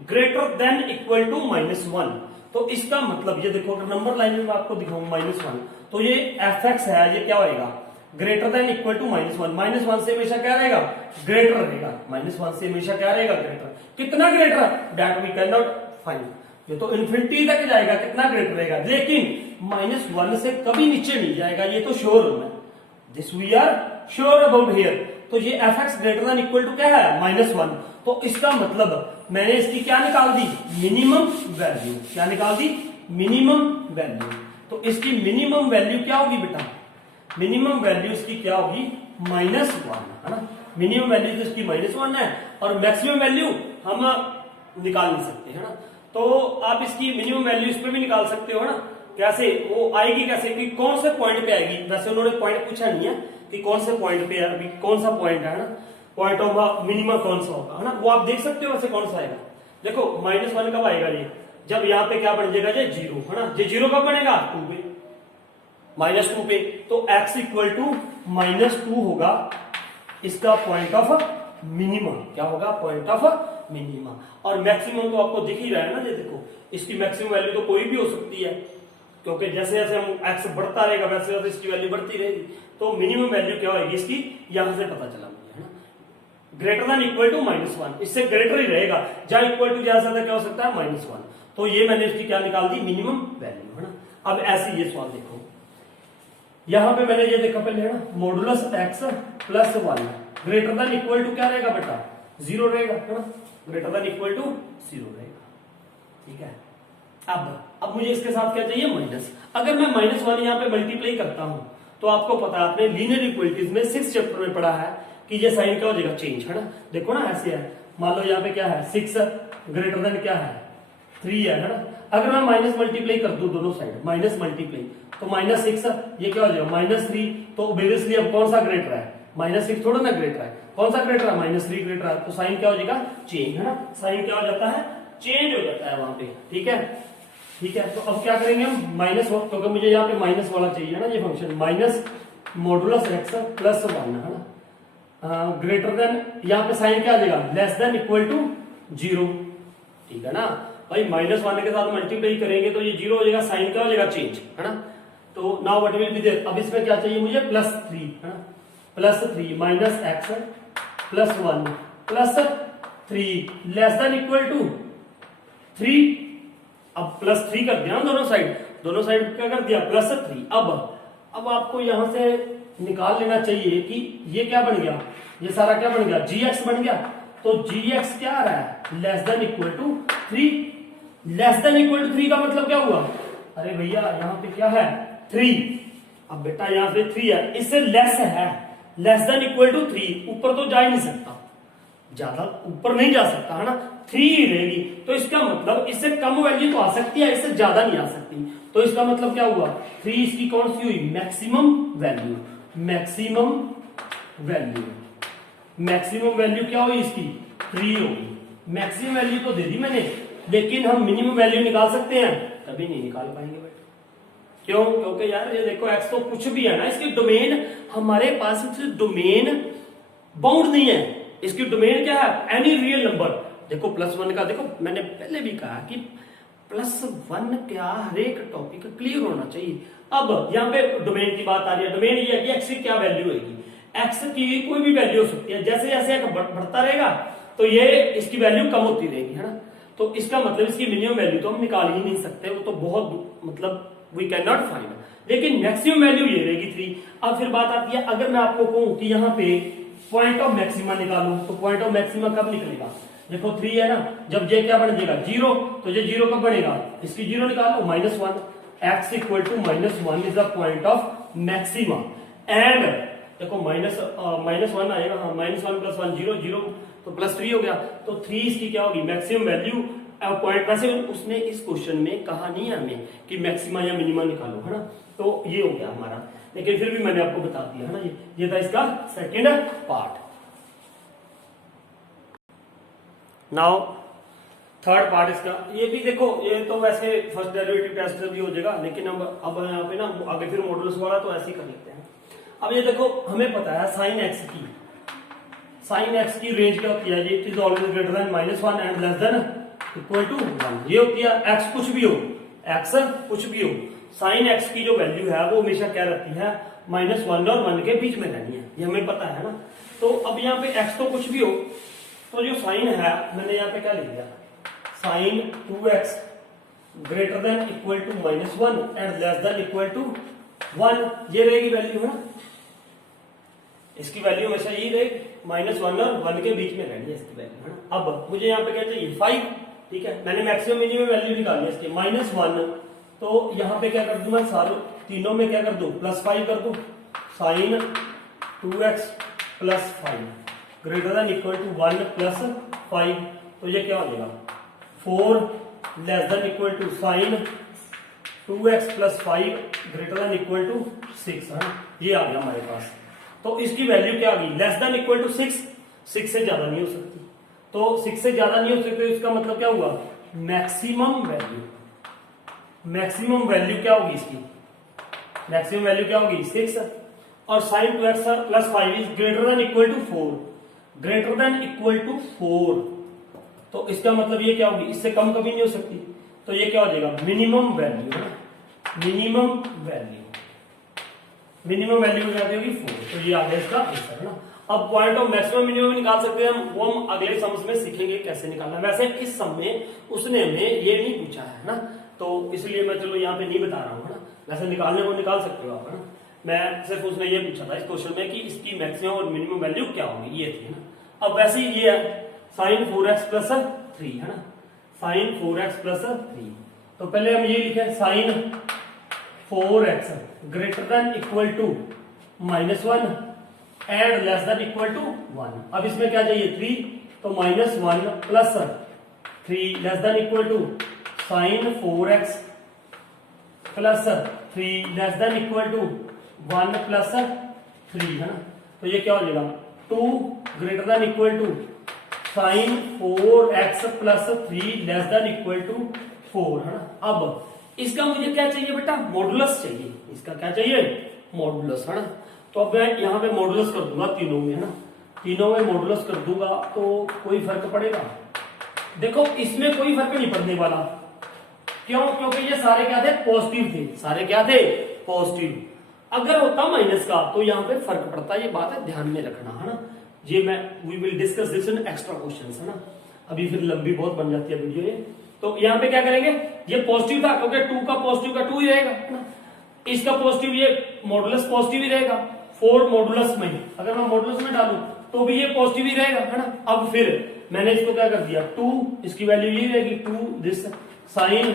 greater than equal to minus one. तो इसका मतलब ये देखो, अगर नंबर लाइन में मैं आपको दिखाऊं माइनस वन, तो ये एफ एक्स है, ये क्या होएगा, greater than equal to minus one. Minus one से हमेशा क्या रहेगा, ग्रेटर रहेगा, माइनस वन से हमेशा क्या रहेगा, ग्रेटर। कितना greater, that we can not find, ये तो इन्फिनिटी तक जाएगा, कितना ग्रेटर रहेगा, लेकिन माइनस वन से कभी नीचे नहीं जाएगा, ये तो श्योर हूं मैं, this we are sure about here. तो ये F X greater than equal to क्या है, माइनस वन। तो इसका मतलब मैंने इसकी क्या निकाल दी, मिनिमम वैल्यू, क्या निकाल दी, मिनिमम वैल्यू। तो इसकी मिनिमम वैल्यू क्या होगी बेटा, मिनिमम वैल्यू इसकी क्या होगी, माइनस वन, है ना। मिनिमम वैल्यू तो इसकी माइनस वन है, और मैक्सिमम वैल्यू हम निकाल नहीं सकते, है ना। तो आप इसकी मिनिमम वैल्यू इस पे भी निकाल सकते हो ना, कैसे वो आएगी, कैसे कि कौन से पॉइंट पे आएगी। वैसे उन्होंने पॉइंट पूछा नहीं है कि कौन से पॉइंट पे है, अभी कौन सा पॉइंट है ना, पॉइंट ऑफ मिनिमम कौन सा होगा, है ना, वो आप देख सकते हो वैसे कौन सा आएगा। देखो माइनस वन कब आएगा, ये जब यहाँ पे क्या बन जाएगा, ये जीरो, है ना। ये जीरो कब बनेगा, टू पे, माइनस टू पे। तो x equal to minus two होगा इसका पॉइंट ऑफ मिनिमम, क्या होगा, पॉइंट ऑफ मिनिमम। और मैक्सिमम तो आपको दिख ही रहा है ना, ये देखो इसकी मैक्सिमम वैल्यू तो कोई भी हो सकती है, क्योंकि जैसे जैसे हम x बढ़ता रहेगा वैसे वैसे इसकी वैल्यू बढ़ती रहेगी। तो मिनिमम वैल्यू क्या होगी इसकी, यहां से पता चला मुझे, है ना, greater than equal to minus one, इससे ग्रेटर ही रहेगा, जहां इक्वल टू ज्यादा ज्यादा क्या हो सकता है, माइनस वन। तो ये मैंने इसकी क्या निकाल दी, मिनिमम वैल्यू, है ना। अब ऐसे ये सवाल देखो, यहां पे मैंने ये देखा पहले, है ना, modulus x plus one greater than equal to क्या रहेगा बेटा, जीरो रहेगा, है ना, greater than equal to zero रहेगा, ठीक है। अब मुझे इसके साथ क्या चाहिए, माइनस। अगर मैं माइनस वन यहाँ पे मल्टीप्लाई करता हूं, तो आपको पता है, आपने लीनियर इक्वलिटीज में 6th चैप्टर में पढ़ा है कि ये साइन क्या हो जाएगा, चेंज, है ना। देखो ना ऐसे है, मान लो यहाँ पे क्या है, 6 ग्रेटर देन क्या है, 3 है ना। अगर मैं माइनस मल्टीप्लाई कर दूं दोनों साइड, माइनस मल्टीप्लाई, तो माइनस 6 ये क्या हो जाएगा, माइनस 3। तो ऑब्वियसली अब कौन सा ग्रेटर है, माइनस 6 थोड़ा ना ग्रेटर है, कौन सा ग्रेटर है, माइनस 3 ग्रेटर है। तो साइन क्या हो जाएगा, चेंज, है ना, साइन क्या हो जाता है, चेंज हो जाता है वहां पे, ठीक है, ठीक है। तो अब क्या करेंगे हम, माइनस, क्योंकि मुझे यहाँ पे माइनस वाला चाहिए ना, ये function minus modulus x plus one, है ना, ग्रेटर देन, यहाँ पे साइन क्या आ जाएगा, less than equal to zero, ठीक है ना भाई। माइनस वन के साथ मल्टीप्लाई करेंगे तो ये जीरो हो जाएगा, साइन क्या हो जाएगा, चेंज, है ना। तो now what will be there, अब इसमें क्या चाहिए मुझे, प्लस 3, है ना, plus 3 minus X plus one plus 3 less than equal to 3। अब प्लस 3 कर दिया ना दोनों साइड क्या कर दिया, प्लस 3। अब आपको यहां से निकाल लेना चाहिए कि ये क्या बन गया, ये सारा क्या बन गया, gx बन गया। तो gx क्या आ रहा है, less than equal to 3। Less than equal to 3 का मतलब क्या हुआ, अरे भैया यहाँ पे क्या है, 3। अब बेटा यहाँ पे 3 है, इससे लेस है, लेस देन इक्वल टू 3, ऊपर तो जा ही नहीं सकता, ज्यादा ऊपर नहीं जा सकता, है ना, 3 ही रहेगी। तो इसका मतलब इससे कम वैल्यू तो आ सकती है, इससे ज्यादा नहीं आ सकती। तो इसका मतलब क्या हुआ, 3 इसकी कौन सी हुई, maximum value, maximum value, maximum value क्या हुई इसकी, 3 होगी। मैक्सिमम वैल्यू तो दे दी मैंने, लेकिन हम मिनिमम वैल्यू निकाल सकते हैं, कभी नहीं निकाल पाएंगे बेटा। क्यों, क्योंकि यार ये देखो x तो कुछ भी है ना, इसकी डोमेन, हमारे पास डोमेन बाउंड नहीं है, इसकी डोमेन क्या है, एनी रियल नंबर। देखो प्लस वन का, देखो मैंने पहले भी कहा कि प्लस वन क्या, हर एक टॉपिक क्लियर होना चाहिए। अब यहाँ पे डोमेन की बात आ रही है, डोमेन ये है कि x की क्या वैल्यू होगी, x की कोई भी वैल्यू हो सकती है, जैसे जैसे बढ़ता रहेगा तो ये इसकी वैल्यू कम होती रहेगी, है ना। तो इसका मतलब इसकी मिनिमम वैल्यू तो हम निकाल ही नहीं सकते, वो तो बहुत मतलब वी कैन नॉट फाइंड, लेकिन मैक्सिमम वैल्यू ये रहेगी 3। अब फिर बात आती है, अगर मैं आपको कहूं कि यहाँ पे पॉइंट ऑफ मैक्सिमा निकालूं, तो पॉइंट ऑफ मैक्सिमा कब निकलेगा? देखो 3 है ना, जब जे क्या बन जाएगा 0, तो ये 0 कब बनेगा? इसकी 0 निकालो -1, x equal to -1 is the point of maxima. And देखो -1 आएगा, हाँ -1 + 1 0 0 तो +3 हो गया, तो 3 इसकी क्या होगी मैक्सिमम वैल्यू। पॉइंट वैसे उसने इस क्वेश्चन में कहा नहीं है हमें कि मैक्सिमा या मिनिमा निकालो, है ना, तो ये हो गया हमारा, लेकिन फिर भी मैंने आपको बता दिया है ना, ये था इसका second part. Now third part इसका, ये भी देखो, ये तो वैसे फर्स्ट डेरिवेटिव टेस्ट से भी हो जाएगा, लेकिन अब यहाँ पे ना आगे फिर मॉडुलस वाला तो ऐसे ही कर लेते हैं। अब ये देखो हमें पता है साइन एक्स की रेंज क्या होती है? It is always greater than -1 and less than equal to 1। ये होती है एक्स कुछ भी हो, साइन एक्स की जो वैल्यू है वो हमेशा क्या रहती है? -1 और 1 के बीच में रहनी है, ये हमें पता है ना। तो अब यहाँ पे एक्स तो कुछ भी हो, तो जो साइन है मैंने यहाँ पे क्या लिख दिया? Sine 2x greater than equal to -1 and less than equal to 1, ये रहेगी वैल्यू, है ना। इसकी वैल्यू हमेशा यही रहेगी, -1 और 1 के बीच में रहनी है इसकी वैल्यू, है ना। अब मुझे यहाँ पे क्या चाहिए? 5, ठीक है, मैंने मैक्सिमम मिनिमम वैल्यू निकाली है इसकी -1, तो यहाँ पे क्या कर दूं मैं? सारों तीनों में क्या कर दूं? +5 कर दूं। Sine 2x + 5 greater than equal to 1 + 5, तो ये क्या हो जाएगा? 4 less than equal to sine 2x + 5 greater than equal to 6, है ना। ये आ गया हमारे पास, तो इसकी वैल्यू क्या आ गई? लेस देन इक्वल टू 6 से ज्यादा नहीं हो सकती, तो 6 से ज्यादा नहीं हो सकती, तो इसका मतलब क्या हुआ? मैक्सिमम वैल्यू क्या होगी इसकी? मैक्सिमम वैल्यू क्या होगी? 6, और sine 2x + 5 is greater than equal to 4, तो इसका मतलब ये क्या होगी? इससे कम कभी नहीं हो सकती, तो ये क्या हो जाएगा? मिनिमम वैल्यू क्या होगी? 4, तो ये आ गया इसका आंसर, है ना। अब पॉइंट ऑफ मैक्सिमम मिनिमम निकाल सकते हैं वो हम अगले सम्स में सीखेंगे कैसे निकालना। वैसे इस सम में उसने हमें ये नहीं पूछा है ना, तो इसलिए मैं चलो यहाँ पे नहीं बता रहा हूँ, है ना। वैसे निकालने को निकाल सकते हो आप, है ना। मैं सिर्फ उसने ये पूछा था इस क्वेश्चन में कि इसकी मैक्सिमम और मिनिमम वैल्यू क्या होगी, ये थी ना। अब वैसे ही ये है साइन 4x + 3, है ना, साइन 4x + 3, तो पहले हम ये लिखे sine 4x greater than equal to -1 and less than equal to 1। अब इसमें क्या चाहिए? 3, तो -1 + 3 less than equal to sine 4x + 3 less than equal to 1 + 3, है ना। तो ये क्या हो जाएगा? 2 greater than equal to sine 4x + 3 less than equal to 4, है ना। अब इसका मुझे क्या चाहिए बेटा? मॉडुलस चाहिए। इसका क्या चाहिए? मॉडुलस, है ना। तो अब मैं यहाँ पे मॉडुलस कर दूंगा तीनों में, है ना, तीनों में मॉडुलस कर दूंगा, तो कोई फर्क पड़ेगा? देखो इसमें कोई फर्क नहीं पड़ने वाला, क्यों? क्योंकि ये सारे क्या थे? पॉजिटिव थे, सारे क्या थे? पॉजिटिव। अगर होता माइनस का तो यहाँ पे फर्क पड़ता, ये बात है ध्यान में रखना, है ना। ये we will discuss this in extra questions, है ना। अभी फिर लंबी बहुत बन जाती है वीडियो ये, तो यहाँ पे क्या करेंगे? ये पॉजिटिव था क्योंकि 2 का पॉजिटिव का 2 ही रहेगा, है ना। इसका पॉजिटिव, ये मॉडुलस पॉजिटिव ही रहेगा। 4 मॉडुलस में, अगर मैं मॉडुलस में डालूं तो भी ये पॉजिटिव ही रहेगा, है ना। अब फिर मैंने इसको क्या कर दिया? 2, इसकी वैल्यू ये रहेगी 2 दिस साइन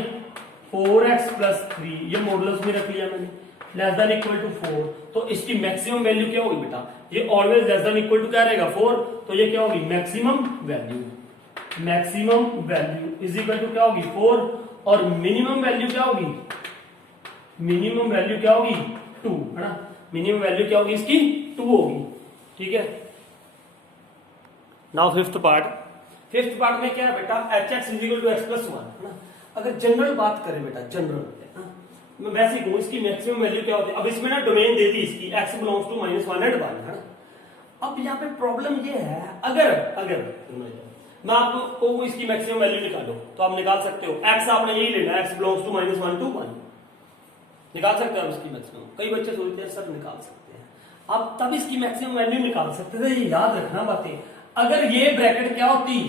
4x + 3, ये मॉडुलस में रख लिया मैंने, लेस देन इक्वल टू 4, तो इसकी मैक्सिमम वैल्यू क्या होगी बेटा? ये always less than equal to क्या रहेगा? 4, तो ये क्या होगी? Maximum value is equal to क्या होगी? 4, और मिनिमम वैल्यू क्या होगी? 2, है ना। मिनिमम वैल्यू क्या होगी इसकी? 2 होगी, ठीक है। नाउ फिफ्थ पार्ट में क्या है बेटा? hx = x + 1, है ना। अगर जनरल बात करें बेटा, जनरल मैं वैसे कहूं इसकी मैक्सिमम वैल्यू क्या होती है? अब इसमें ना डोमेन दे दी इसकी, x बिलोंग्स टू -1 एंड 1, है ना। अब यहाँ पे प्रॉब्लम ये है, अगर मैं आपको इसकी मैक्सिमम वैल्यू निकालो तो आप निकाल सकते हो। x आपने यही लेना, x बिलोंग्स टू -1 to 1, निकाल सकते हो इसकी मैक्सिमम। कई बच्चे सोचते हैं सर निकाल सकते हैं, अब तब इसकी मैक्सिमम वैल्यू निकाल सकते थे। ये याद रखना बातें, अगर ये ब्रैकेट क्या होती?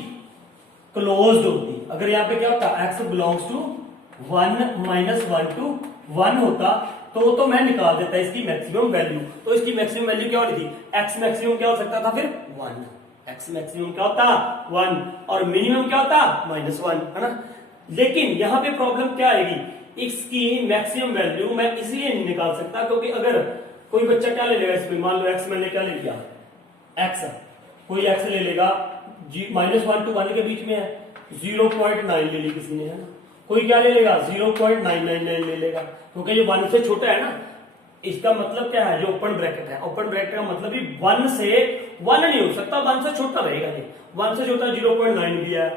क्लोज्ड होती, अगर यहाँ पे क्या होता x belongs to 1 minus 1 to 1 होता तो मैं निकाल देता इसकी मैक्सिमम वैल्यू। तो इसकी मैक्सिमम वैल्यू क्या हो रही थी, x मैक्सिमम क्या हो सकता था फिर 1, x मैक्सिमम क्या होता 1 और मिनिमम क्या होता -1, है ना। लेकिन यहाँ पे प्रॉब्लम क्या आएगी, इसकी मैक्सिमम वैल्यू मैं इसलिए नहीं निकाल सकता क्योंकि अगर कोई बच्चा क्या ले लेगा इसमें, मान लो x मैंने क्या ले लिया x, कोई x ले लेगा -1 टू 1 के बीच में है, 0.9 ले ली किसी ने, है ना। कोई क्या ले लेगा 0.999 ले लेगा क्योंकि ये 1 से छोटा है ना। इसका मतलब क्या है, जो ओपन ब्रैकेट है, ओपन ब्रैकेट का मतलब भी 1 से 1 नहीं हो सकता, 1 से छोटा रहेगा ये। 1 से छोटा 0.9 भी है,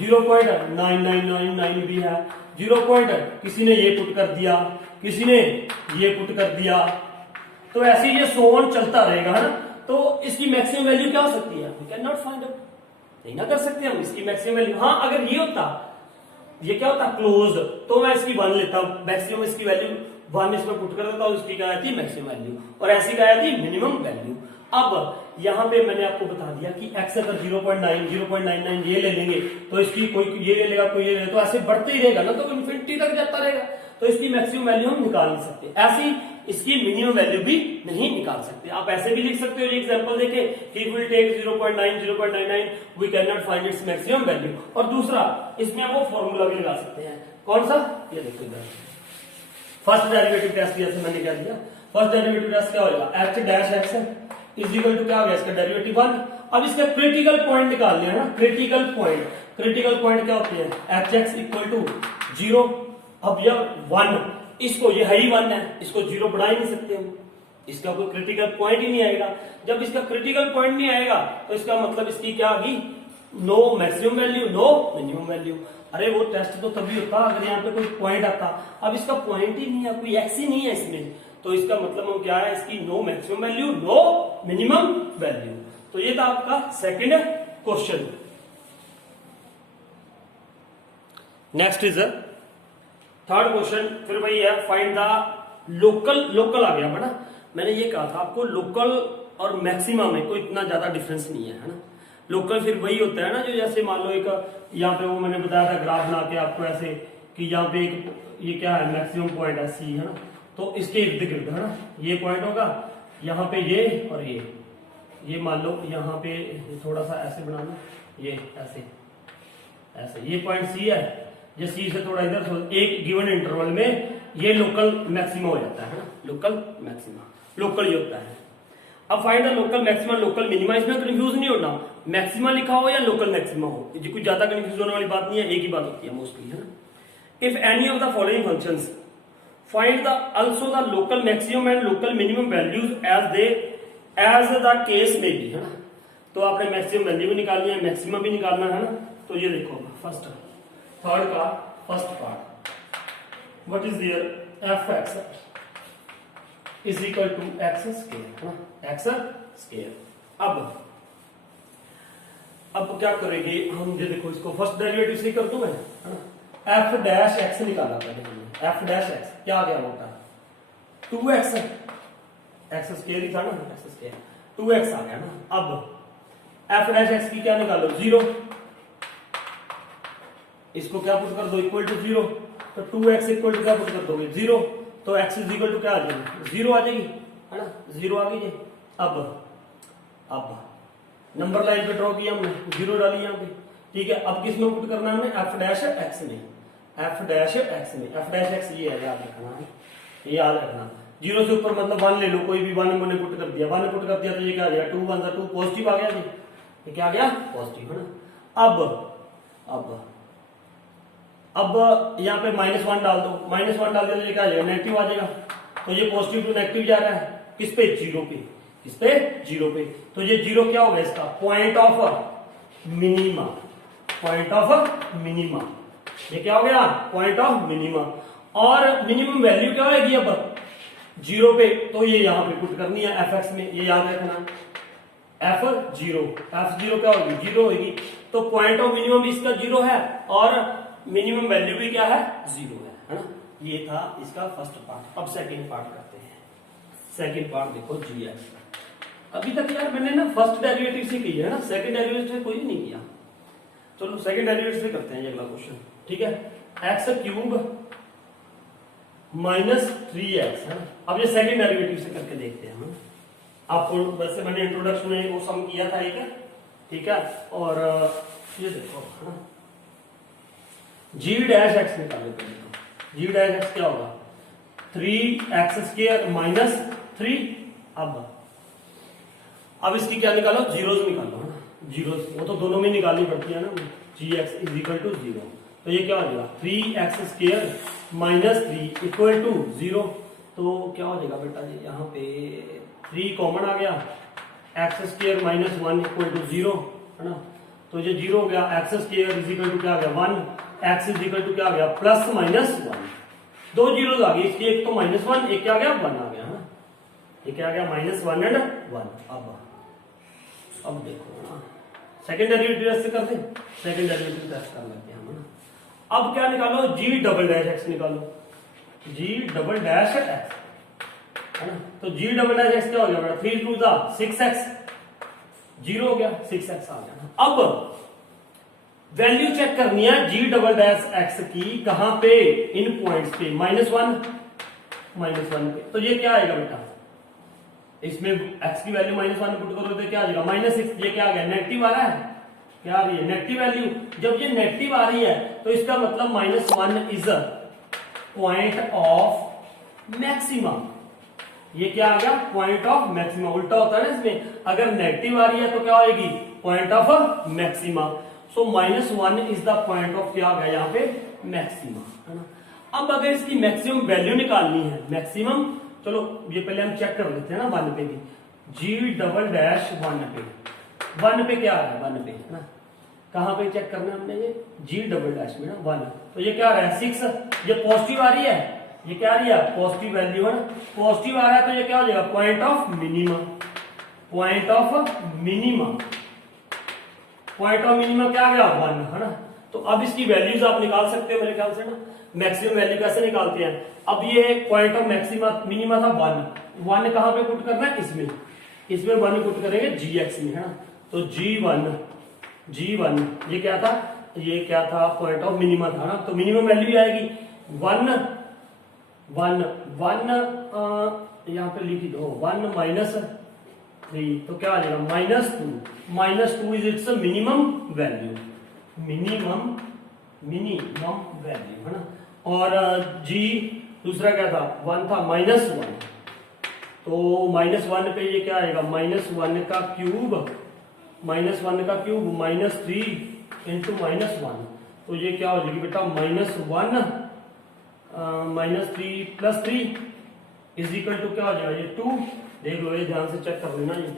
0.9999 भी है, 0. किसी ने ये पुट कर दिया, किसी ने ये पुट कर दिया, तो ऐसे ही ये 100 चलता रहेगा, है ना। तो इसकी मैक्सिमम वैल्यू क्या हो सकती है, we can not find out, नहीं ना कर सकते हम इसकी मैक्सिमम वैल्यू। हाँ अगर ये होता, ये क्या होता क्लोज, तो मैं इसकी 1 लेता हूं, मैक्सिमम इसकी वैल्यू 1 इसमें पुट कर देता हूं, इसकी क्या आती मैक्सिमम वैल्यू, और ऐसी क्या आती मिनिमम वैल्यू। अब यहां पे मैंने आपको बता दिया कि x अगर 0.9 ये ले लेंगे तो इसकी कोई ये ले लेगा, कोई ये ले लेगा, तो ऐसे बढ़ते ही रहेगा ना, तो इन्फिनिटी तक जाता रहेगा, तो इसकी मैक्सिमम वैल्यू हम निकाल नहीं सकते। ऐसी इसकी मिनिमम वैल्यू भी नहीं निकाल सकते। आप ऐसे भी लिख सकते हो, ये एग्जांपल देके कि will take 0.9 we can not find its maximum value. और दूसरा इसमें आप वो फॉर्मूला भी लगा सकते हैं, कौन सा, ये देखो इधर फर्स्ट डेरिवेटिव टेस्ट, जैसे मैंने क्या दिया, फर्स्ट डेरिवेटिव टेस्ट क्या होगा, h dash x is equal to क्या हो गया इसका डेरिवेटिव 1। अब इसका क्रिटिकल पॉइंट निकालने हैं ना, क्रिटिकल पॉइंट क्या होते हैं, hx इक्वल टू 0। अब यह 1, इसको ये है ही 1 है, इसको 0 बढ़ा ही नहीं सकते हम, इसका कोई क्रिटिकल पॉइंट ही नहीं आएगा। जब इसका क्रिटिकल पॉइंट नहीं आएगा तो इसका मतलब इसकी क्या आ गई, no maximum value, no minimum value. अरे वो टेस्ट तो तभी होता अगर यहाँ पे कोई पॉइंट आता, अब इसका पॉइंट ही नहीं है, कोई एक्स ही नहीं है इसमें, तो इसका मतलब हम क्या है, इसकी no maximum value, no minimum value. तो ये था आपका second question. Next is third question, फिर वही है, फाइंड द लोकल आ गया ना। मैंने ये कहा था आपको लोकल और मैक्सिमा में कोई इतना ज्यादा डिफरेंस नहीं है ना। लोकल फिर वही होता है ना, जो जैसे मान लो एक यहाँ पे वो मैंने बताया था ग्राफ बना के आपको ऐसे कि यहाँ पे एक ये क्या है मैक्सिमम पॉइंट है सी, है ना, तो इसके इर्द गिर्द, है ना, ये पॉइंट होगा यहाँ पे ये और ये मान लो यहाँ पे थोड़ा सा ऐसे बना लो, ये ऐसे ऐसे ये पॉइंट सी है, ये सी से थोड़ा इधर, एक गिवन इंटरवल में ये लोकल मैक्सिमा हो जाता है ना, लोकल मैक्सिमा, लोकल ये होता है। अब find the local maxima, local minima, इसमें कंफ्यूज नहीं होना, मैक्सिमा लिखा हो या लोकल मैक्सिमा हो, कुछ ज्यादा कंफ्यूज होने वाली बात नहीं है, एक ही बात होती है मोस्टली, है ना। If any of the following functions find the also the local maximum and local minimum values as the case में भी, है ना। तो आपने मैक्सिमम वैल्यू भी निकालनी है, मैक्सिमम भी निकालना है ना। तो ये देखो फर्स्ट थर्ड का first part, what is there, f x is equal to x square, x square. अब क्या करेंगे हम, ये देखो इसको फर्स्ट डेरिवेटिव से कर दूं मैं, है ना। एफ डैश एक्स निकाला था, एफ डैश एक्स क्या आ गया होता, 2x, एक्स स्क्वायर ही था ना, एक्स स्क्वायर 2x आ गया ना। अब एफ डैश एक्स की क्या निकालो, 0, इसको क्या पुट कर दो, इक्वल टू 0, तो 2x इक्वल टू क्या पुट कर दोगे 0, तो x इज इक्वल टू क्या आ जाएगी 0 आ जाएगी, है ना, 0 आ गई। अब नंबर लाइन पे ड्रॉ किया हमने, 0 डाली यहाँ पे, ठीक है। अब किस में पुट करना है हमने, एफ डैश एक्स में, एफ डैश एक्स में, एफ डैश एक्स ये है, याद रखना है, ये याद रखना। 0 से ऊपर मतलब 1 ले लो, कोई भी 1 मैंने पुट कर दिया, 1 पुट कर दिया तो ये क्या आ गया 2 1 2 पॉजिटिव आ गया जी, ये क्या आ गया पॉजिटिव, है ना। अब यहाँ पे -1 डाल दो, -1 डाल दिया तो ये क्या आ जाएगा नेगेटिव आ जाएगा, तो ये पॉजिटिव टू नेगेटिव जा रहा है, किस पे 0 पे, किस पे 0 पे, तो ये 0 क्या होगा इसका point of minima, point of minima, ये क्या हो गया पॉइंट ऑफ मिनिमा। और मिनिमम वैल्यू क्या होगी अब 0 पे, तो ये यहाँ पे पुट करनी है एफ एक्स में, ये याद रखना, f0 क्या होगी 0 होगी, तो पॉइंट ऑफ मिनिमम इसका 0 है और मिनिमम वैल्यू भी क्या है 0 है ना। ये था इसका फर्स्ट पार्ट। अब सेकंड पार्ट करते हैं। सेकंड पार्ट देखो जी है, अभी तक यार मैंने ना फर्स्ट डेरिवेटिव से की है ना, सेकंड डेरिवेटिव से कोई नहीं किया। चलो सेकंड डेरिवेटिव से करते हैं ये अगला क्वेश्चन, ठीक है। एक्स क्यूब माइनस 3x है। अब ये सेकंड डेरिवेटिव से करके देखते हैं हम। आपको वैसे मैंने इंट्रोडक्शन में वो सम किया था एक, ठीक है। और ये देखो जी डैश एक्स निकाले पहले। जी डैश एक्स क्या होगा 3x² माइनस 3। अब इसकी क्या निकालो, जीरोस निकालो है ना, जीरोस वो तो दोनों में निकालनी पड़ती है ना। gx इज इक्वल टू 0, तो ये क्या हो जाएगा 3x² माइनस 3 इक्वल टू 0। तो क्या हो जाएगा बेटा जी, यहाँ पे 3 कॉमन आ गया, x² माइनस 1 इक्वल टू 0 है ना। तो ये 0 हो गया, x² इज इक्वल टू क्या आ गया 1, x इज इक्वल टू क्या आ गया प्लस माइनस 1। दो जीरोस आ गई इसकी, एक तो -1, एक क्या आ गया 1 आ गया है ना। ये क्या आ गया -1 एंड 1। अब देखो ना सेकंड डेरिवेटिव टेस्ट कर दें, सेकंड डेरिवेटिव टेस्ट कर लेते हैं हम ना। अब क्या निकालो, जी डबल डैश एक्स निकालो, जी डबल डैश एक्स है ना। तो जी डबल डैश एक्स क्या हो गया बेटा 3 2 6x, 0 हो गया 6x आ गया। अब वैल्यू चेक करनी है जी डबल डैश एक्स की, कहां पे, इन पॉइंट्स पे -1 पे। तो ये क्या आएगा बेटा, इसमें x की वैल्यू -1 पुट करोगे तो क्या आ जाएगा -6। ये क्या आ गया नेगेटिव आ रहा है, क्या आ रही है नेगेटिव वैल्यू। जब ये नेगेटिव आ रही है तो इसका मतलब -1 इज पॉइंट ऑफ मैक्सिमम। ये क्या आ गया पॉइंट ऑफ मैक्सिमम। उल्टा होता है ना इसमें, अगर नेगेटिव आ रही है तो क्या होगी point of maximum. So -1 is the point of क्या आ गया यहाँ पे मैक्सिमम है ना। अब अगर इसकी मैक्सिमम वैल्यू निकालनी है, मैक्सिमम, चलो ये पहले हम चेक कर लेते हैं ना 1 पे भी। जी डबल डैश 1 पे क्या आ रहा है 1 पे है ना। कहां पे चेक करना है हमने, ये जी डबल डैश में ना 1। तो ये क्या आ रहा है 6, ये पॉजिटिव आ रही है, ये क्या आ रही है पॉजिटिव वैल्यू है ना। पॉजिटिव आ रहा है तो ये क्या हो जाएगा point of minimum, point of minimum, point of minimum क्या आ गया 1 है ना। तो अब इसकी वैल्यूज आप निकाल सकते हो मेरे ख्याल से ना। मैक्सिमम वैल्यू कैसे निकालते हैं, अब ये पॉइंट ऑफ मैक्सिमा मिनिमा था 1 कहां पे पुट करना है, इसमें 1 पुट करेंगे gx में है ना। तो g1 ये क्या था, ये क्या था पॉइंट ऑफ मिनिमा था ना। तो मिनिमम वैल्यू भी आएगी 1 यहां पे लिख दो 1 -3, तो क्या आ जाएगा -2 is it's minimum value, minimum value है ना। और g दूसरा क्या था 1 था -1, तो -1 पे ये क्या आएगा -1 का क्यूब -3 इंटू -1। तो ये क्या हो जाएगी बेटा -3 प्लस 3 इज इक्वल टू क्या हो जाएगा ये 2। देख लो ये ध्यान से चेक कर लेना, ये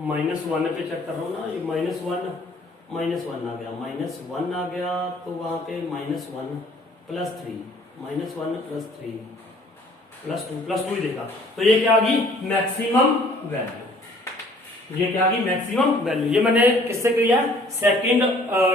-1 पे चेक कर लो ना, ये -1 आ गया, तो वहां पे -1 प्लस 3 प्लस 2 देगा। तो ये क्या आ गई मैक्सिमम वैल्यू, ये क्या आ गई मैक्सिमम वैल्यू। ये मैंने किससे किया, सेकंड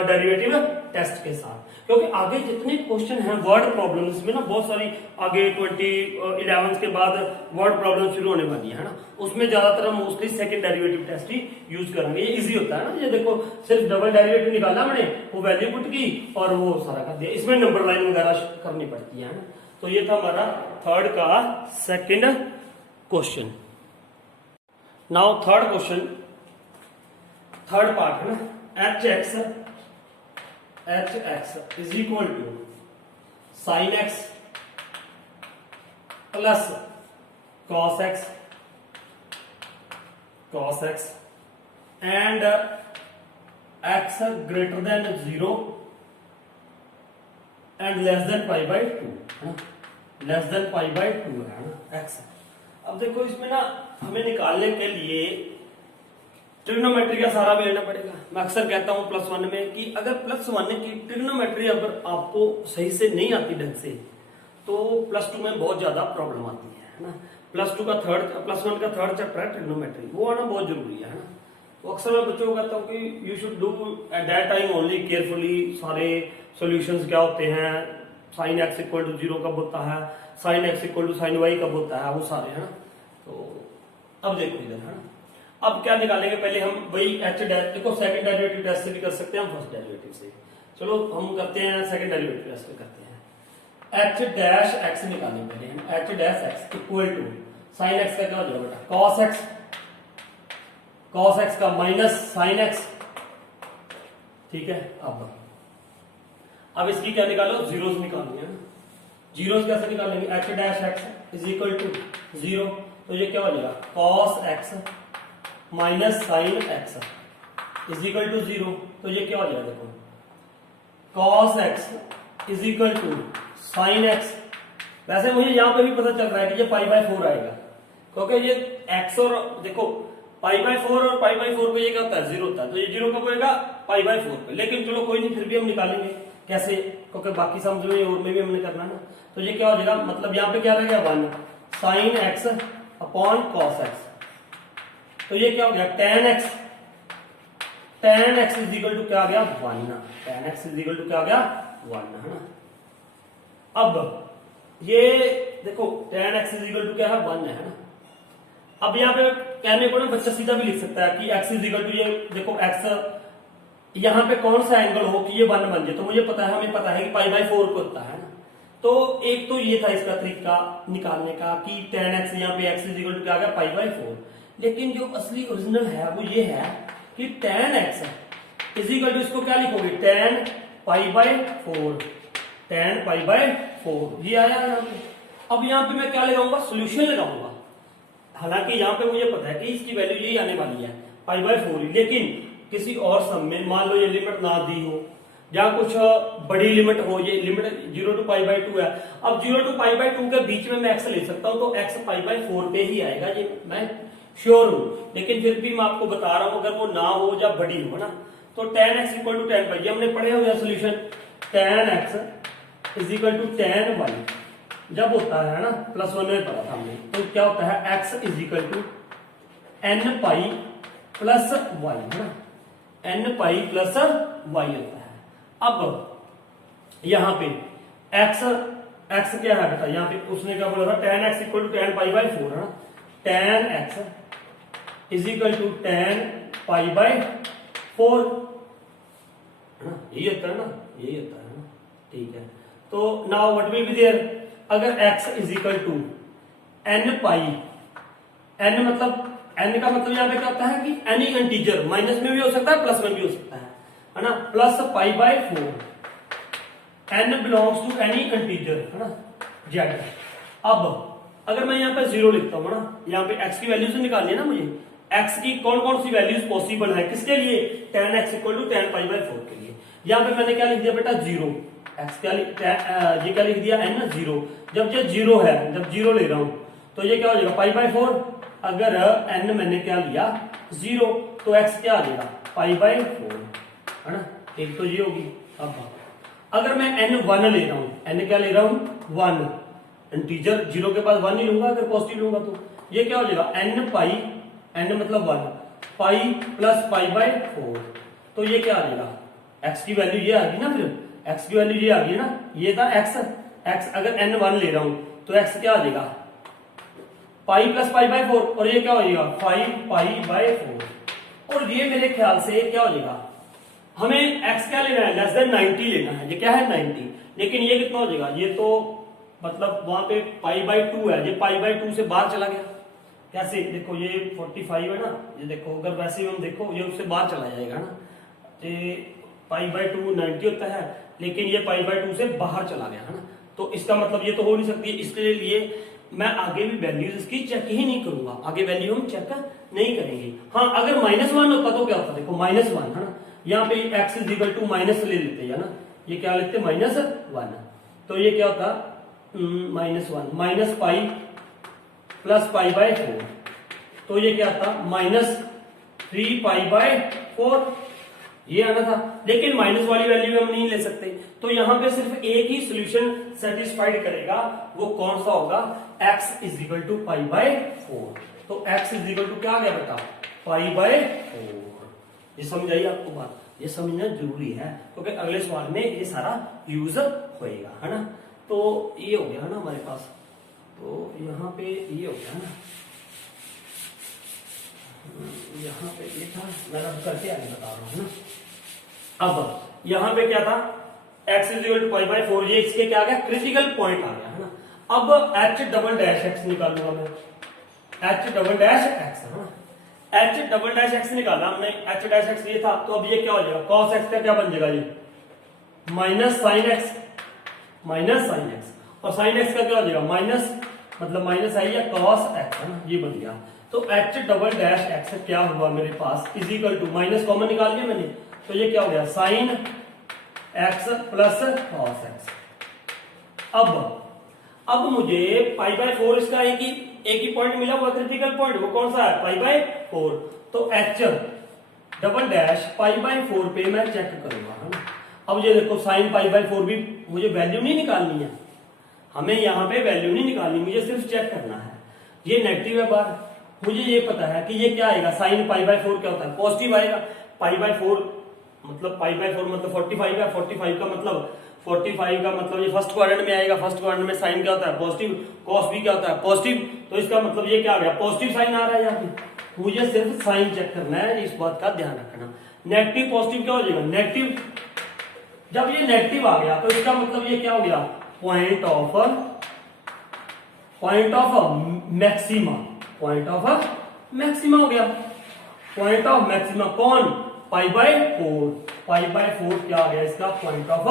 डेरिवेटिव टेस्ट के साथ। क्योंकि आगे जितने क्वेश्चन हैं वर्ड प्रॉब्लम्स में ना, बहुत सारी आगे 2011 के बाद वर्ड प्रॉब्लम शुरू होने वाली है ना, उसमें ज्यादातर हम मोस्टली सेकंड डेरिवेटिव टेस्ट ही यूज करेंगे। ये इजी होता है ना, ये देखो सिर्फ डबल डेरिवेटिव निकाला मैंने, वो वैल्यू पुट की और वो सारा कर दिया। इसमें नंबर लाइन वगैरह करनी पड़ती है ना। तो ये था हमारा थर्ड का second question. Now third question, third part है ना, hx is equal to sine x plus cos x and x greater than 0 and less than π/2, less than π/2 है ना x। अब देखो इसमें ना हमें निकालने के लिए ट्रिग्नोमेट्री का सहारा भी लेना पड़ेगा। मैं अक्सर कहता हूं +1 में कि अगर +1 की ट्रिग्नोमेट्री अगर आपको सही से नहीं आती ढंग से, तो +2 में बहुत ज्यादा प्रॉब्लम आती है ना। +1 का थर्ड चैप्टर है ट्रिग्नोमेट्री, वो आना बहुत जरूरी है ना। तो अक्सर मैं बच्चों को कहता हूँ कि you should do at that time only carefully सारे सॉल्यूशंस क्या होते हैं, sin x इक्वल टू 0 कब होता है, sin x equal to sin y कब होता है, वो सारे है ना। तो अब देखो इधर है ना, अब क्या निकालेंगे, पहले हम वही h डैश, देखो सेकंड डेरिवेटिव टेस्ट से भी कर सकते हैं हम फर्स्ट डेरिवेटिव से। चलो हम करते हैं सेकंड डेरिवेटिव इसको करते हैं। एच डैश एक्स निकालने पहले हम। H dash x equal to sine x का क्या हो जाएगा बेटा, कॉस एक्स का माइनस साइन एक्स, ठीक है। अब इसकी क्या निकालो, जीरोस निकालनी है ना। जीरोस कैसे निकालेंगे, h dash x is equal to zero, तो ये क्या हो जाएगा cos x minus sine x is equal to zero, तो ये क्या हो जाएगा देखो cos x is equal to sine x. वैसे मुझे यहां पे भी पता चल रहा है कि ये पाई बाय 4 आएगा, क्योंकि ये एक्स और देखो पाई बाय 4 और पाई बाय 4 पे ये क्या होता है, जीरो होता है, तो ये जीरो कब होएगा, पाई बाय 4 पे। लेकिन चलो कोई नहीं, फिर भी हम निकालेंगे कैसे, क्योंकि बाकी समझ में और में भी हमने करना ना। तो ये क्या हो जाएगा, मतलब यहाँ पे क्या रहेगा 1 sine x upon cos x, तो ये क्या हो गया tan x is equal to क्या आ गया 1 ना, tan x is equal to क्या आ गया 1 है ना। अब ये देखो tan x is equal to क्या है 1 है ना। अब यहाँ पे कहने को ना बच्चा सीधा भी लिख सकता है कि x इज इक्वल टू, ये देखो x यहाँ पे कौन सा एंगल हो कि ये 1 बन जाए, तो मुझे पता है, हमें पता है कि पाई बाय 4 को होता है ना। तो एक तो ये था इसका तरीका निकालने का कि tan x, यहाँ पे x इज इक्वल टू क्या आ गया पाई बाय 4। लेकिन जो असली ओरिजिनल है वो ये है कि tan x is equal to, इसको क्या लिखोगे tan pi by 4, tan pi by 4, ये आया यहाँ पे। अब यहाँ पे मैं क्या लगाऊंगा, सोल्यूशन लगाऊंगा। हालांकि यहाँ पे मुझे पता है कि इसकी वैल्यू यही आने वाली है पाई बाय 4, लेकिन किसी और सम में मान लो ये लिमिट ना दी हो या कुछ बड़ी लिमिट हो, ये लिमिट 0 टू पाई बाय 2 है। अब 0 टू पाई बाय 2 के बीच में मैं x ले सकता हूं, तो x पाई बाय 4 पे ही आएगा, ये मैं श्योर हूं। लेकिन फिर भी मैं आपको बता रहा हूं अगर वो ना हो या बड़ी हो ना, तो tan x equal to tan y, ये हमने पढ़े हुए solution, tan x is equal to tan y जब होता है ना +1 में पढ़ा था हमने, तो क्या होता है x is equal to n pi plus y है ना, n पाई प्लस y होता है। अब यहां पे x क्या है बेटा, यहां पे उसने क्या बोला था tan x equal to tan pi by 4 है ना, tan x is equal to tan pi by 4 है ना, यही होता है ना, यही होता है ना, ठीक है। तो now what will be there, अगर x is equal to n pi, n मतलब n का मतलब यहां पे क्या होता है कि एनी इंटीजर, माइनस में भी हो सकता है प्लस में भी हो सकता है ना, plus pi by 4, n belongs to any integer है ना z। अब अगर मैं यहाँ पे 0 लिखता हूँ ना, यहाँ पे x की वैल्यू से निकालनी है ना मुझे, x की कौन कौन सी वैल्यूज पॉसिबल है, किसके लिए, tan x equal to tan pi by 4 के लिए। यहाँ पे मैंने क्या लिख दिया बेटा 0, x क्या ये क्या लिख दिया n 0। जब ये 0 है, जब 0 ले रहा हूं तो ये क्या हो जाएगा पाई बाय 4, अगर n मैंने क्या लिया 0 तो x क्या आ जाएगा पाई बाय 4 है ना, एक तो ये होगी। अब अगर मैं n 1 ले रहा हूं, n क्या ले रहा हूं 1, इंटीजर 0 के पास 1 ही लूंगा अगर पॉजिटिव लूंगा, तो ये क्या हो जाएगा n पाई, n मतलब 1 पाई प्लस पाई बाय 4, तो ये क्या आ जाएगा x की वैल्यू ये आ गई ना, फिर x की वैल्यू ये आ गई ना, ये था x अगर n 1 ले रहा हूं तो x क्या आ जाएगा पाई प्लस पाई बाय 4, और ये क्या हो जाएगा 5 पाई बाय 4। और ये मेरे ख्याल से क्या हो जाएगा, हमें x क्या लेना है, लेस देन 90 लेना है, ये क्या है 90, लेकिन ये कितना हो जाएगा, ये तो मतलब वहां पे पाई बाय 2 है, ये पाई बाय 2 से बाहर चला गया। कैसे, देखो ये 45 है ना, ये देखो अगर वैसे हम देखो ये उससे बाहर चला जाएगा ना, ये पाई बाय 2 90 होता है, लेकिन ये पाई बाय 2 से बाहर चला गया है ना, तो इसका मतलब ये तो हो नहीं सकती। इसके लिए मैं आगे भी वैल्यूज इसकी चेक ही नहीं करूंगा, आगे वैल्यू हम चेक नहीं करेंगे। हाँ अगर -1 होता तो क्या होता, देखो -1 है ना, यहाँ पे x is equal to minus ले लेते हैं ना, ये क्या लेते हैं -1, तो ये क्या होता -1 minus pi plus pi by 4, तो ये क्या था -3 पाई बाय 4, ये आना था। लेकिन माइनस वाली वैल्यू हम नहीं ले सकते, तो यहां पे सिर्फ एक ही सॉल्यूशन सेटिस्फाइड करेगा, वो कौन सा होगा, x is equal to pi by 4। तो x इज इक्वल टू क्या आ गया बेटा पाई बाय 4। ये समझ आई आपको बात, ये समझना जरूरी है क्योंकि अगले सवाल में ये सारा यूज होएगा है ना। तो ये हो गया ना हमारे पास, तो यहाँ पे ये हो गया ना, यहाँ पे ये था, मैं अब करके आगे बता रहा हूँ ना। अब यहाँ पे क्या था x is equal to pi by 4, ये इसके क्या आ गया क्रिटिकल पॉइंट आ गया है ना। अब h डबल डैश x निकालूंगा मैं, h डबल डैश x है ना, h डबल डैश x निकाला हमने, h डैश x ये था, तो अब ये क्या हो जाएगा cos x का क्या बन जाएगा ये minus sine x, minus sine x, और साइन x का क्या हो जाएगा माइनस, मतलब माइनस आई या cos x है ना, ये बन गया। तो h डबल डैश x क्या हुआ मेरे पास is equal to, minus common निकाल लिया मैंने, तो ये क्या हो गया sine x plus cos x। अब मुझे पाई बाय 4 इसका एक ही पॉइंट मिला हुआ क्रिटिकल पॉइंट, वो कौन सा है पाई बाय 4, तो h double dash pi by 4 पे मैं चेक करूंगा है ना। अब ये देखो साइन पाई बाय 4 भी मुझे वैल्यू नहीं निकालनी है, हमें यहाँ पे वैल्यू नहीं निकालनी, मुझे सिर्फ चेक करना है। ये नेगेटिव है बार, मुझे ये पता है कि ये क्या आएगा साइन पाई बाय 4 क्या होता है पॉजिटिव आएगा, पाई बाय 4 मतलब पाई बाय 4 मतलब 45 है, 45 का मतलब ये फर्स्ट क्वाड्रेंट में आएगा, फर्स्ट क्वाड्रेंट में साइन क्या होता है पॉजिटिव, कॉस भी क्या होता है पॉजिटिव, तो इसका मतलब ये क्या आ गया पॉजिटिव साइन आ रहा है यहाँ पे, मुझे सिर्फ साइन चेक करना है, इस बात का ध्यान रखना। नेगेटिव पॉजिटिव क्या हो जाएगा नेगेटिव, जब ये नेगेटिव आ गया तो इसका मतलब ये क्या हो गया point of maxima, point of maxima हो गया, पॉइंट ऑफ मैक्सिमा कौन पाई बाय 4, पाई बाय 4 क्या आ गया इसका पॉइंट ऑफ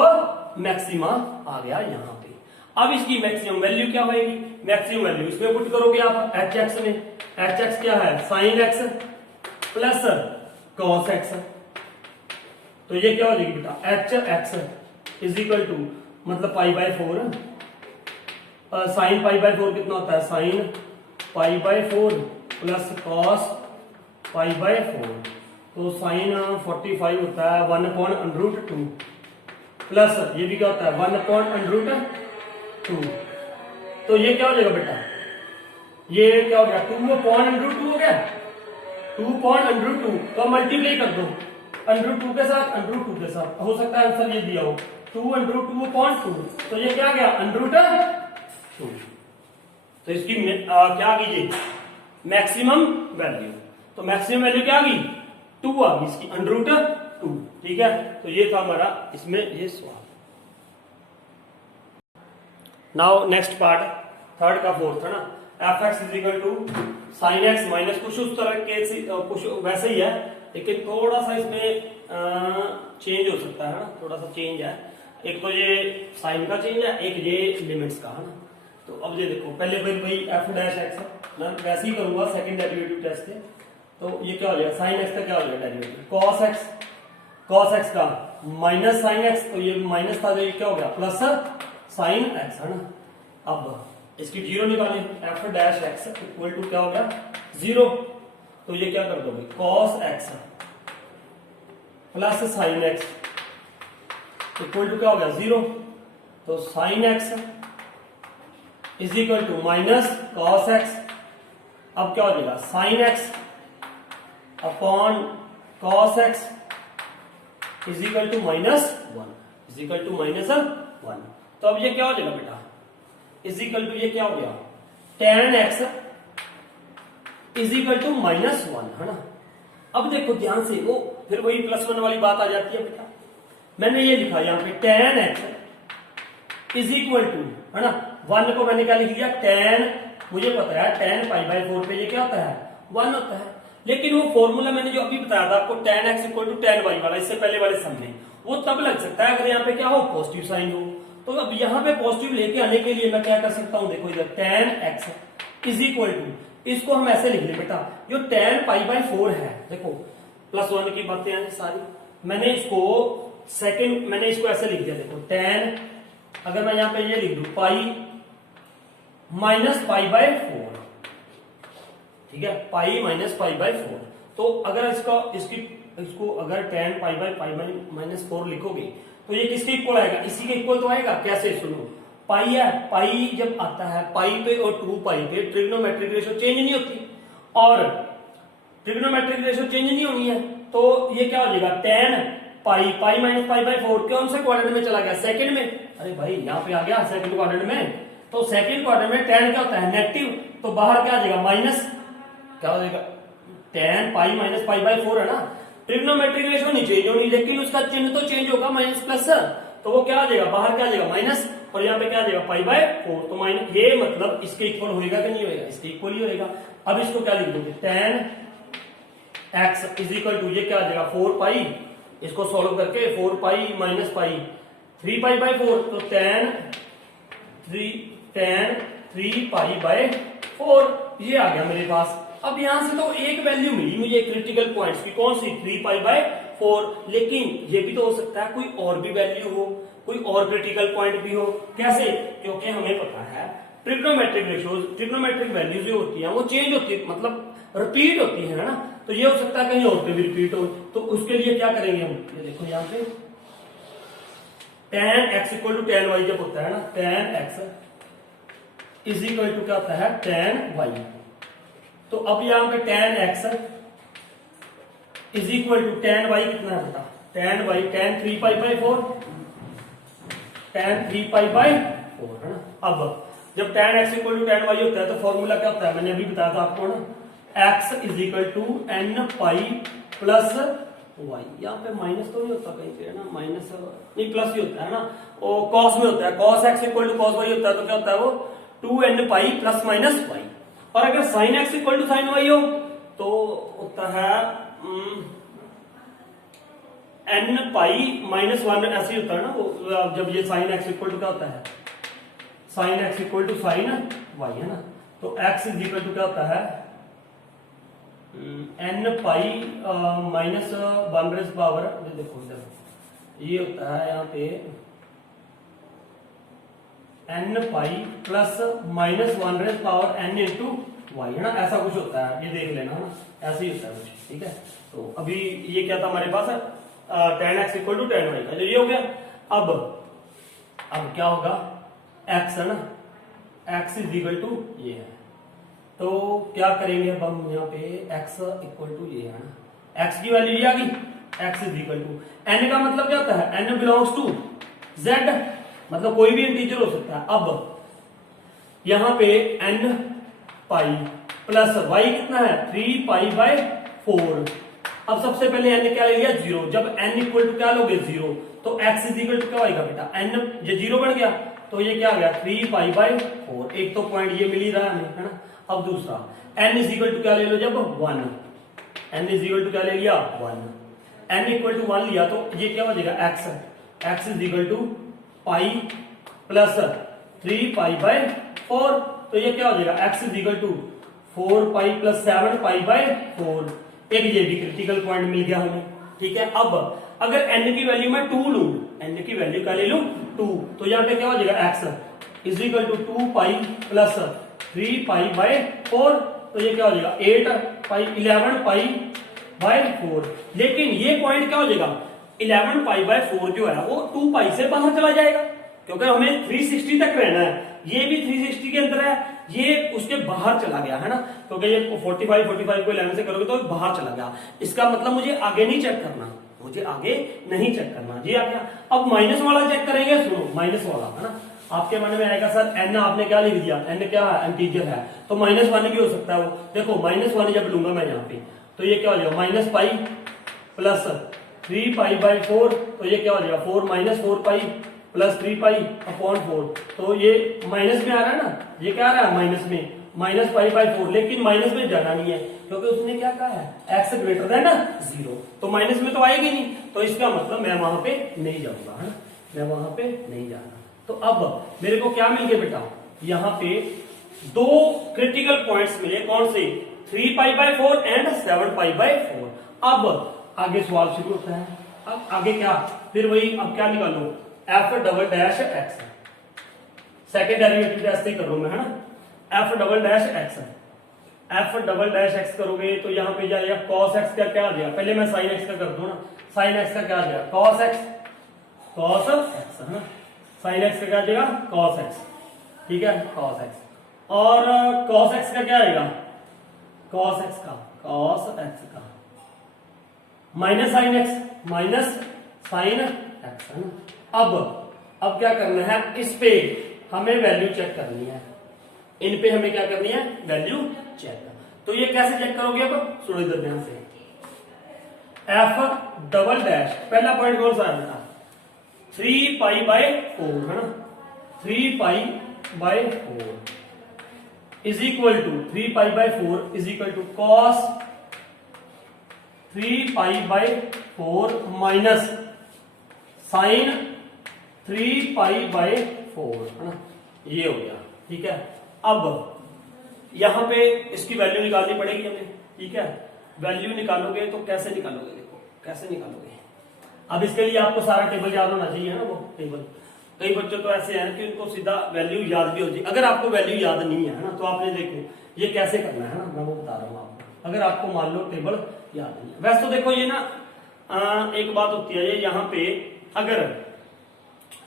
मैक्सिमा आ गया यहाँ पे। अब इसकी मैक्सिमम वैल्यू क्या होगी, मैक्सिमम वैल्यू इसमें पुट करोगे आप एच एक्स में, एच एक्स क्या है sine x plus cos x, तो ये क्या हो जाएगी बेटा h x is equal to मतलब pi by 4, sine pi by 4 कितना होता है sine pi by 4 plus cos pi by 4, तो साइन 45 होता है 1/√2 प्लस ये भी क्या होता है 1/√2, तो ये क्या हो जाएगा बेटा ये क्या हो गया 2/√2 हो गया, 2/√2 तो मल्टीप्लाई कर दो √2 के साथ, √2 के साथ, हो सकता है आंसर ये दिया हो 2/√2/2, तो ये क्या आ गया √2, तो इसकी क्या आ गई ये मैक्सिमम वैल्यू, तो मैक्सिमम वैल्यू क्या आ गई 2 आ गई इसकी √2, ठीक है। तो ये था हमारा इसमें ये सवाल। नाउ नेक्स्ट पार्ट थर्ड का फोर्थ है ना, f x is equal to sine x minus, कुछ उस तरह के कुछ वैसे ही है, लेकिन थोड़ा सा इसमें चेंज हो सकता है ना, थोड़ा सा चेंज है, एक तो ये साइन का चेंज है, एक ये लिमिट्स का है ना। तो अब ये देखो पहले भाई एफ डैश एक्स मैं वैसे ही करूंगा सेकंड डेरिवेटिव टेस्ट से, तो ये क्या हो जाएगा साइन एक्स का क्या हो जाएगा डेरिवेटिव कॉस एक्स का माइनस साइन एक्स, तो ये माइनस था तो ये क्या हो गया प्लस साइन एक्स है ना। अब इसकी जीरो निकालें, f dash x equal to क्या हो गया 0, तो ये क्या कर दोगे cos x plus sine x equal to क्या हो गया 0, तो sine x is equal to minus cos x, अब क्या हो जाएगा sine x upon cos x is equal to -1 is equal to -1, तो अब ये क्या हो जाएगा बेटा इज इक्वल टू ये क्या हो गया tan x is equal to -1 है ना। अब देखो ध्यान से, वो फिर वही +1 वाली बात आ जाती है बेटा, मैंने ये लिखा यहाँ पे tan x is equal to है ना 1 को मैंने क्या लिख दिया tan, मुझे पता है tan पाई बाय 4 पे ये क्या होता है 1 होता है, लेकिन वो फॉर्मूला मैंने जो अभी बताया था आपको tan x equal to tan y वाला, इससे पहले वाले सम में, वो तब लग सकता है अगर यहाँ पे क्या हो पॉजिटिव साइन हो। तो अब यहाँ पे पॉजिटिव लेके आने के लिए मैं क्या कर सकता हूँ, देखो इधर tan x is equal to, इसको हम ऐसे लिख ले बेटा, जो tan पाई बाय 4 है, देखो +1 की बातें हैं सारी, मैंने इसको सेकंड मैंने इसको ऐसे लिख दिया, देखो tan, अगर मैं यहाँ पे ये लिख दूं पाई माइनस पाई बाय 4, ठीक है पाई माइनस पाई बाय 4, तो अगर इसको अगर tan पाई बाय -4 लिखोगे तो ये किसके इक्वल आएगा, इसी के इक्वल तो आएगा। कैसे सुनो, पाई है, पाई जब आता है पाई पे और 2 पाई पे ट्रिग्नोमेट्रिक रेशियो चेंज नहीं होती, और ट्रिग्नोमेट्रिक रेशियो चेंज नहीं होनी है, तो ये क्या हो जाएगा tan pi minus pi by 4 कौन से क्वाड्रेंट में चला गया सेकंड में, अरे भाई यहाँ पे आ गया सेकंड क्वाड्रेंट में, तो सेकंड क्वाड्रेंट में tan क्या होता है नेगेटिव, तो बाहर क्या आ जाएगा माइनस, क्या हो जाएगा tan pi minus pi by 4 है ना, ट्रिग्नोमेट्रिक रेशियो नहीं चेंज होनी, लेकिन उसका चिन्ह तो चेंज होगा, माइनस प्लस, तो वो क्या आ जाएगा, बाहर क्या आ जाएगा माइनस, और यहाँ पे क्या आ जाएगा पाई बाय 4, तो माइनस, ये मतलब इसके इक्वल होएगा कि नहीं होएगा, इसके इक्वल ही होएगा। अब इसको क्या लिख दोगे, tan x is equal to, ये क्या आ जाएगा 4 पाई, इसको सॉल्व करके 4 pi minus pi 3 pi by 4, तो tan 3 पाई बाय 4, ये आ गया मेरे पास। अब यहां से तो एक वैल्यू मिली मुझे क्रिटिकल पॉइंट्स की, कौन सी, 3 पाई बाय 4, लेकिन ये भी तो हो सकता है कोई और भी वैल्यू हो, कोई और क्रिटिकल पॉइंट भी हो, कैसे, क्योंकि हमें पता है ट्रिग्नोमेट्रिक रेशियोज, ट्रिग्नोमेट्रिक वैल्यूज जो होती है वो चेंज होती है, मतलब रिपीट होती है ना, तो ये हो सकता है कहीं और पे भी रिपीट हो, तो उसके लिए क्या करेंगे हम, ये देखो यहाँ पे tan x equal to tan y जब होता है ना, tan x is equal to क्या होता है tan y, तो अब यहाँ पे tan x is equal to tan y कितना है बेटा, tan y tan 3 pi by 4, tan 3 pi by 4 है ना। अब जब tan x equal to tan y होता है तो फॉर्मूला क्या होता है, मैंने अभी बताया था आपको ना, x is equal to n pi plus y, यहाँ पे माइनस तो नहीं होता कहीं पे है ना, माइनस नहीं प्लस ही होता है ना, और कॉस में होता है, cos x equal to cos y होता है, तो क्या होता है वो 2n पाई प्लस माइनस y, और अगर sin x equal to sin y हो तो होता है n पाई माइनस 1, ऐसे ही होता है ना वो, जब ये sin x इक्वल टू क्या होता है, sin x equal to sin y है ना, तो x इज इक्वल टू क्या होता है n pi minus 1 raise power, देखो इधर ये होता है यहाँ पे n pi plus minus 1 raise power n into y है ना, ऐसा कुछ होता है, ये देख लेना ना, ऐसे ही होता है कुछ, ठीक है। तो अभी ये क्या था हमारे पास, tan x equal to tan y का, जो ये हो गया। अब क्या होगा, x है ना, x इज इक्वल टू ये है, तो क्या करेंगे अब हम यहाँ पे x इक्वल टू ये है ना, x की वैल्यू ये आ गई, x is equal to n का मतलब क्या होता है, n बिलोंग्स टू z, मतलब कोई भी इंटीजर हो सकता है। अब यहाँ पे n पाई प्लस y कितना है 3 पाई बाय 4, अब सबसे पहले n क्या ले लिया 0, जब n इक्वल टू क्या लोगे 0, तो x इज इक्वल टू क्या होगा बेटा, n ये 0 बन गया, तो ये क्या आ गया 3 पाई बाय 4, एक तो पॉइंट ये मिल ही रहा है हमें है ना। अब दूसरा n इज इक्वल टू क्या ले लो, जब 1, n इज इक्वल टू क्या ले लिया 1, n इक्वल टू 1 लिया, तो ये क्या हो जाएगा x is equal to pi plus 3 pi by 4, तो ये क्या हो जाएगा x is equal to 4 pi plus 7 pi by 4, एक ये भी क्रिटिकल पॉइंट मिल गया हमें, ठीक है। अब अगर n की वैल्यू मैं 2 लूं, n की वैल्यू क्या ले लूं 2, तो यहाँ पे क्या हो जाएगा x is equal to 2 pi plus 3 pi by 4, तो ये क्या हो जाएगा 8 पाई 11 पाई बाय 4, लेकिन ये पॉइंट क्या हो जाएगा 11 पाई बाय 4 जो है वो 2 पाई से बाहर चला जाएगा, क्योंकि हमें 360 तक रहना है, ये भी 360 के अंदर है, ये उसके बाहर चला गया है ना, क्योंकि ये 45 को 11 से करोगे तो बाहर चला गया, इसका मतलब मुझे आगे नहीं चेक करना, मुझे आगे नहीं चेक करना, ये आ गया। अब माइनस वाला चेक करेंगे, सुनो माइनस वाला है ना, आपके मन में आएगा सर n आपने क्या लिख दिया, n क्या है इंटीजर है, तो -1 भी हो सकता है वो, देखो -1 जब लूंगा मैं यहाँ पे, तो ये क्या हो जाएगा minus pi plus 3 pi by 4, तो ये क्या हो जाएगा 4 minus 4 pi plus 3 pi upon 4, तो ये माइनस में आ रहा है ना, ये क्या आ रहा है माइनस में, माइनस पाई बाय 4, लेकिन माइनस में जाना नहीं है, क्योंकि उसने क्या कहा है x ग्रेटर देन 0, तो माइनस में तो आएगी नहीं, तो इसका मतलब मैं वहां पे नहीं जाऊंगा है ना, मैं वहां पे नहीं जाना। तो अब मेरे को क्या मिल गया बेटा, यहाँ पे 2 क्रिटिकल पॉइंट्स मिले, कौन से 3 pi by 4 and 7 pi by 4। अब आगे सवाल शुरू होता है, अब आगे क्या, फिर वही, अब क्या निकालो f double dash x, second derivative ऐसे ही करो मैं है ना, f double dash x, f double dash x करोगे तो यहाँ पे जाएगा cos x का क्या आ जाएगा, पहले मैं sin x का कर दूं ना, sin x का क्या आ जाएगा cos x है ना, sin x का क्या आ जाएगा cos x, ठीक है cos x, और cos x का क्या आएगा cos x का माइनस sin x है ना। अब क्या करना है, इस पे हमें वैल्यू चेक करनी है, इन पे हमें क्या करनी है वैल्यू चेक। तो ये कैसे चेक करोगे, अब सुनो इधर ध्यान से, एफ डबल डैश, पहला पॉइंट कौन सा है बेटा, 3 पाई बाय 4 है ना, 3 pi by 4 is equal to 3 pi by 4 is equal to cos 3 pi by 4 minus sine 3 pi by 4 है ना, ये हो गया। ठीक है, अब यहां पे इसकी वैल्यू निकालनी पड़ेगी हमें। ठीक है, वैल्यू निकालोगे तो कैसे निकालोगे, देखो कैसे निकालोगे। अब इसके लिए आपको सारा टेबल याद होना चाहिए ना, वो टेबल। कई बच्चों तो ऐसे हैं कि उनको सीधा वैल्यू याद भी होती है। अगर आपको वैल्यू याद नहीं है ना, तो आपने देखो ये कैसे करना है ना, मैं वो बता रहा हूँ आपको। अगर आपको मान लो टेबल याद नहीं है, वैसे तो देखो ये ना एक बात होती है, ये यहाँ पे अगर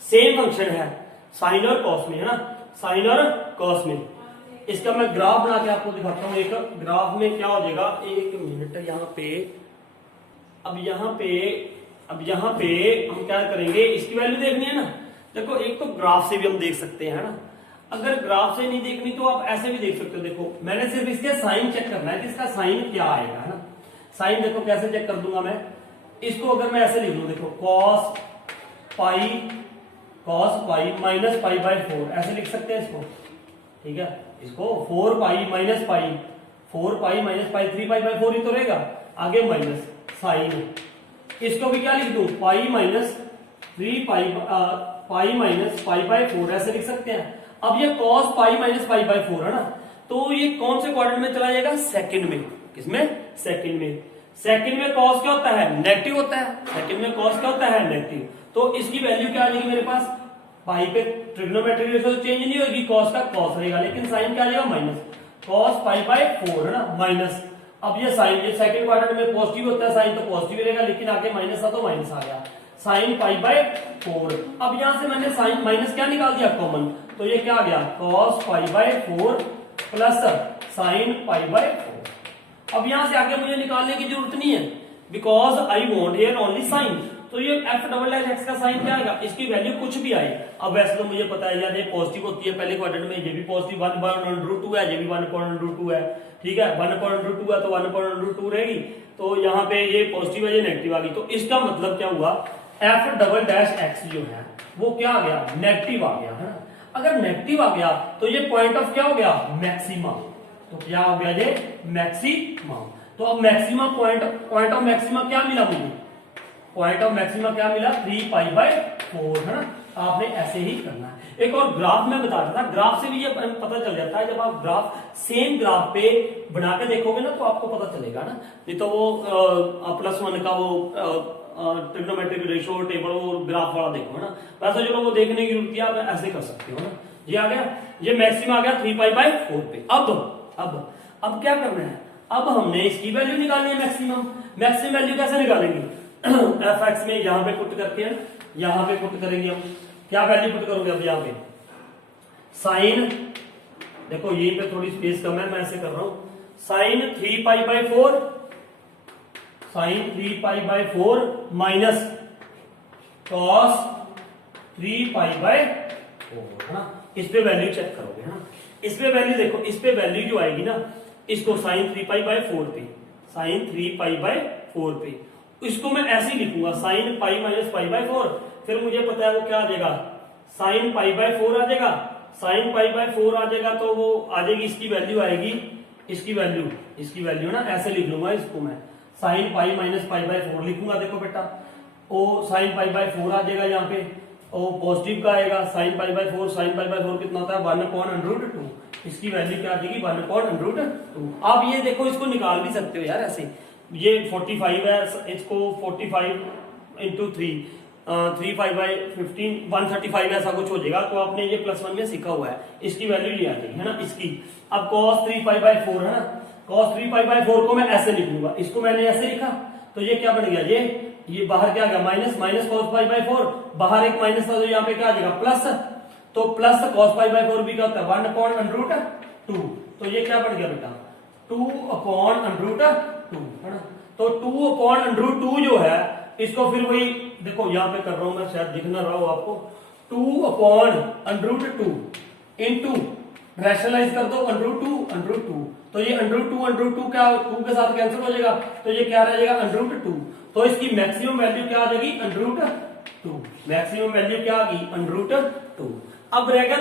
सेम फंक्शन है साइन और कॉस में है ना, साइन और कॉस में, इसका मैं ग्राफ बना के आपको दिखाता हूं। एक ग्राफ में क्या हो जाएगा, एक मिनट, यहाँ पे अब यहाँ पे हम क्या करेंगे, इसकी वैल्यू देखनी है ना। देखो एक तो ग्राफ से भी हम देख सकते हैं ना, अगर ग्राफ से नहीं देखनी तो आप ऐसे भी देख सकते हो। देखो मैंने सिर्फ इसके साइन चेक करना है कि इसका साइन क्या आएगा है ना। साइन देखो कैसे चेक कर दूंगा मैं, इसको अगर मैं ऐसे लिख लूं, देखो cos pi minus pi by 4 ऐसे लिख सकते हैं इसको। ठीक है, इसको 4 pi minus pi 3 pi by 4 ही तो रहेगा, आगे माइनस साइन, इसको भी क्या लिख दूं, pi minus 3 pi minus pi by 4 ऐसे लिख सकते हैं। अब ये cos pi minus pi by 4 है ना, तो ये कौन से क्वाड्रेंट में चला जाएगा, सेकंड में। किसमें, सेकंड में। सेकंड में कॉस क्या होता है, नेगेटिव होता है। सेकंड में कॉस क्या होता है, नेगेटिव। तो इसकी वैल्यू क्या आ जाएगी मेरे पास, पाई पे ट्रिग्नोमेट्रिक रेशियो चेंज नहीं होगी, कॉस का कॉस रहेगा, लेकिन साइन क्या आ जाएगा, माइनस कॉस पाई बाय 4 है ना, माइनस। अब ये साइन, ये सेकंड क्वाड्रेंट में पॉजिटिव होता है साइन, तो पॉजिटिव रहेगा, लेकिन आगे माइनस था तो माइनस आ गया, साइन पाई बाय 4। अब यहां से मैंने साइन माइनस क्या निकाल दिया, कॉमन, तो ये क्या आ गया, cos pi by 4 plus sign pi by 4। अब यहां से आगे मुझे निकालने की जरूरत नहीं है, because I want here only sign. तो ये एफ डबल डैश एक्स का साइन क्या आएगा, इसकी वैल्यू कुछ भी आए। अब वैसे तो मुझे पता है यार ये पॉजिटिव होती है पहले क्वाड्रेंट में, ये भी पॉजिटिव 1/√2 है, ये भी 1/√2 है। ठीक है, 1/√2 है तो 1/√2 रहेगी, तो यहाँ पे ये पॉजिटिव है, ये नेगेटिव आ गई। तो इसका मतलब क्या हुआ, एफ डबल डैश एक्स जो है वो क्या आ गया, नेगेटिव आ गया है ना। अगर नेगेटिव आ गया तो ये पॉइंट ऑफ क्या हो गया, मैक्सिमम। तो क्या हो गया ये, मैक्सिमम। तो अब मैक्सिमम पॉइंट ऑफ मैक्सिमम क्या मिला मुझे, पॉइंट ऑफ मैक्सिमम क्या मिला, 3 पाई बाय 4 है ना। आपने ऐसे ही करना है। एक और ग्राफ में बता रहा था, ग्राफ से भी ये पता चल जाता है, जब आप ग्राफ सेम ग्राफ पे बना के देखोगे ना तो आपको पता चलेगा ना। नहीं तो वो +1 का वो ट्रिग्नोमेट्रिक रेशियो टेबल वो ग्राफ वाला देखो ना, वैसे चलो वो देखने की जरूरत है, आप ऐसे कर सकते हो ना। ये आ गया, ये मैक्सिमम आ गया 3 पाई बाय 4 पे। अब क्या करना है, अब हमने इसकी वैल्यू निकालनी है, मैक्सिमम वैल्यू कैसे निकालेंगे, एफ एक्स में यहां पे पुट करके, यहां पे पुट करेंगे हम। क्या वैल्यू पुट करोगे अब यहाँ पे, साइन, देखो यहीं पे थोड़ी स्पेस कम है, मैं ऐसे कर रहा हूं, sine 3 pi by 4, sine 3 pi by 4 minus cos 3 pi by 4 है ना। इस पे वैल्यू चेक करोगे है ना, इस पे वैल्यू देखो, इस पे वैल्यू जो आएगी ना, इसको साइन 3 पाई बाय 4 पे, साइन 3 पाई बाय 4 पे, इसको मैं ऐसे ही लिखूंगा, sine pi minus pi by 4। फिर मुझे पता है वो क्या आ जाएगा, साइन पाई बाय 4 आ जाएगा, साइन पाई बाय 4 आ जाएगा, तो वो आ जाएगी, इसकी वैल्यू आएगी, इसकी वैल्यू ना ऐसे लिख लूंगा इसको मैं, sine pi minus pi by 4 लिखूंगा। देखो बेटा, ओ साइन पाई बाय 4 आ जाएगा यहाँ पे, ओ पॉजिटिव का आएगा, sign pi by 4, sine pi by 4 कितना होता है, 1/√2। इसकी वैल्यू क्या आ जाएगी, 1/√2। आप ये देखो, इसको निकाल भी सकते हो यार ऐसे, ये 45 है, इसको 45 इंटू 3 5 बाई 15 135 ऐसा कुछ हो जाएगा। तो आपने ये +1 में सीखा हुआ है, इसकी वैल्यू ये आ जाएगी है ना इसकी। अब cos 3 पाई बाय 4 है ना, cos 3 पाई बाय 4 को मैं ऐसे लिख लूंगा, इसको मैंने ऐसे लिखा, तो ये क्या बन गया, ये बाहर क्या आ गया, माइनस cos पाई बाय 4, बाहर एक माइनस था तो यहाँ पे क्या आ जाएगा, प्लस, तो प्लस cos पाई बाय 4 भी क्या होता है, 1/√2। तो ये क्या बन गया बेटा, 2/√2 है ना। तो 2/√2 जो है, इसको फिर वही देखो यहां पे कर रहा हूं मैं, शायद दिख ना रहा हो आपको, 2/√2 इंटू रैशनलाइज कर दो √2 तो ये √2 क्या 2 के साथ कैंसिल हो जाएगा, तो ये क्या रह जाएगा √2। तो इसकी मैक्सिमम वैल्यू क्या आ जाएगी √2, मैक्सिमम वैल्यू क्या आ गई √2। अब रह गया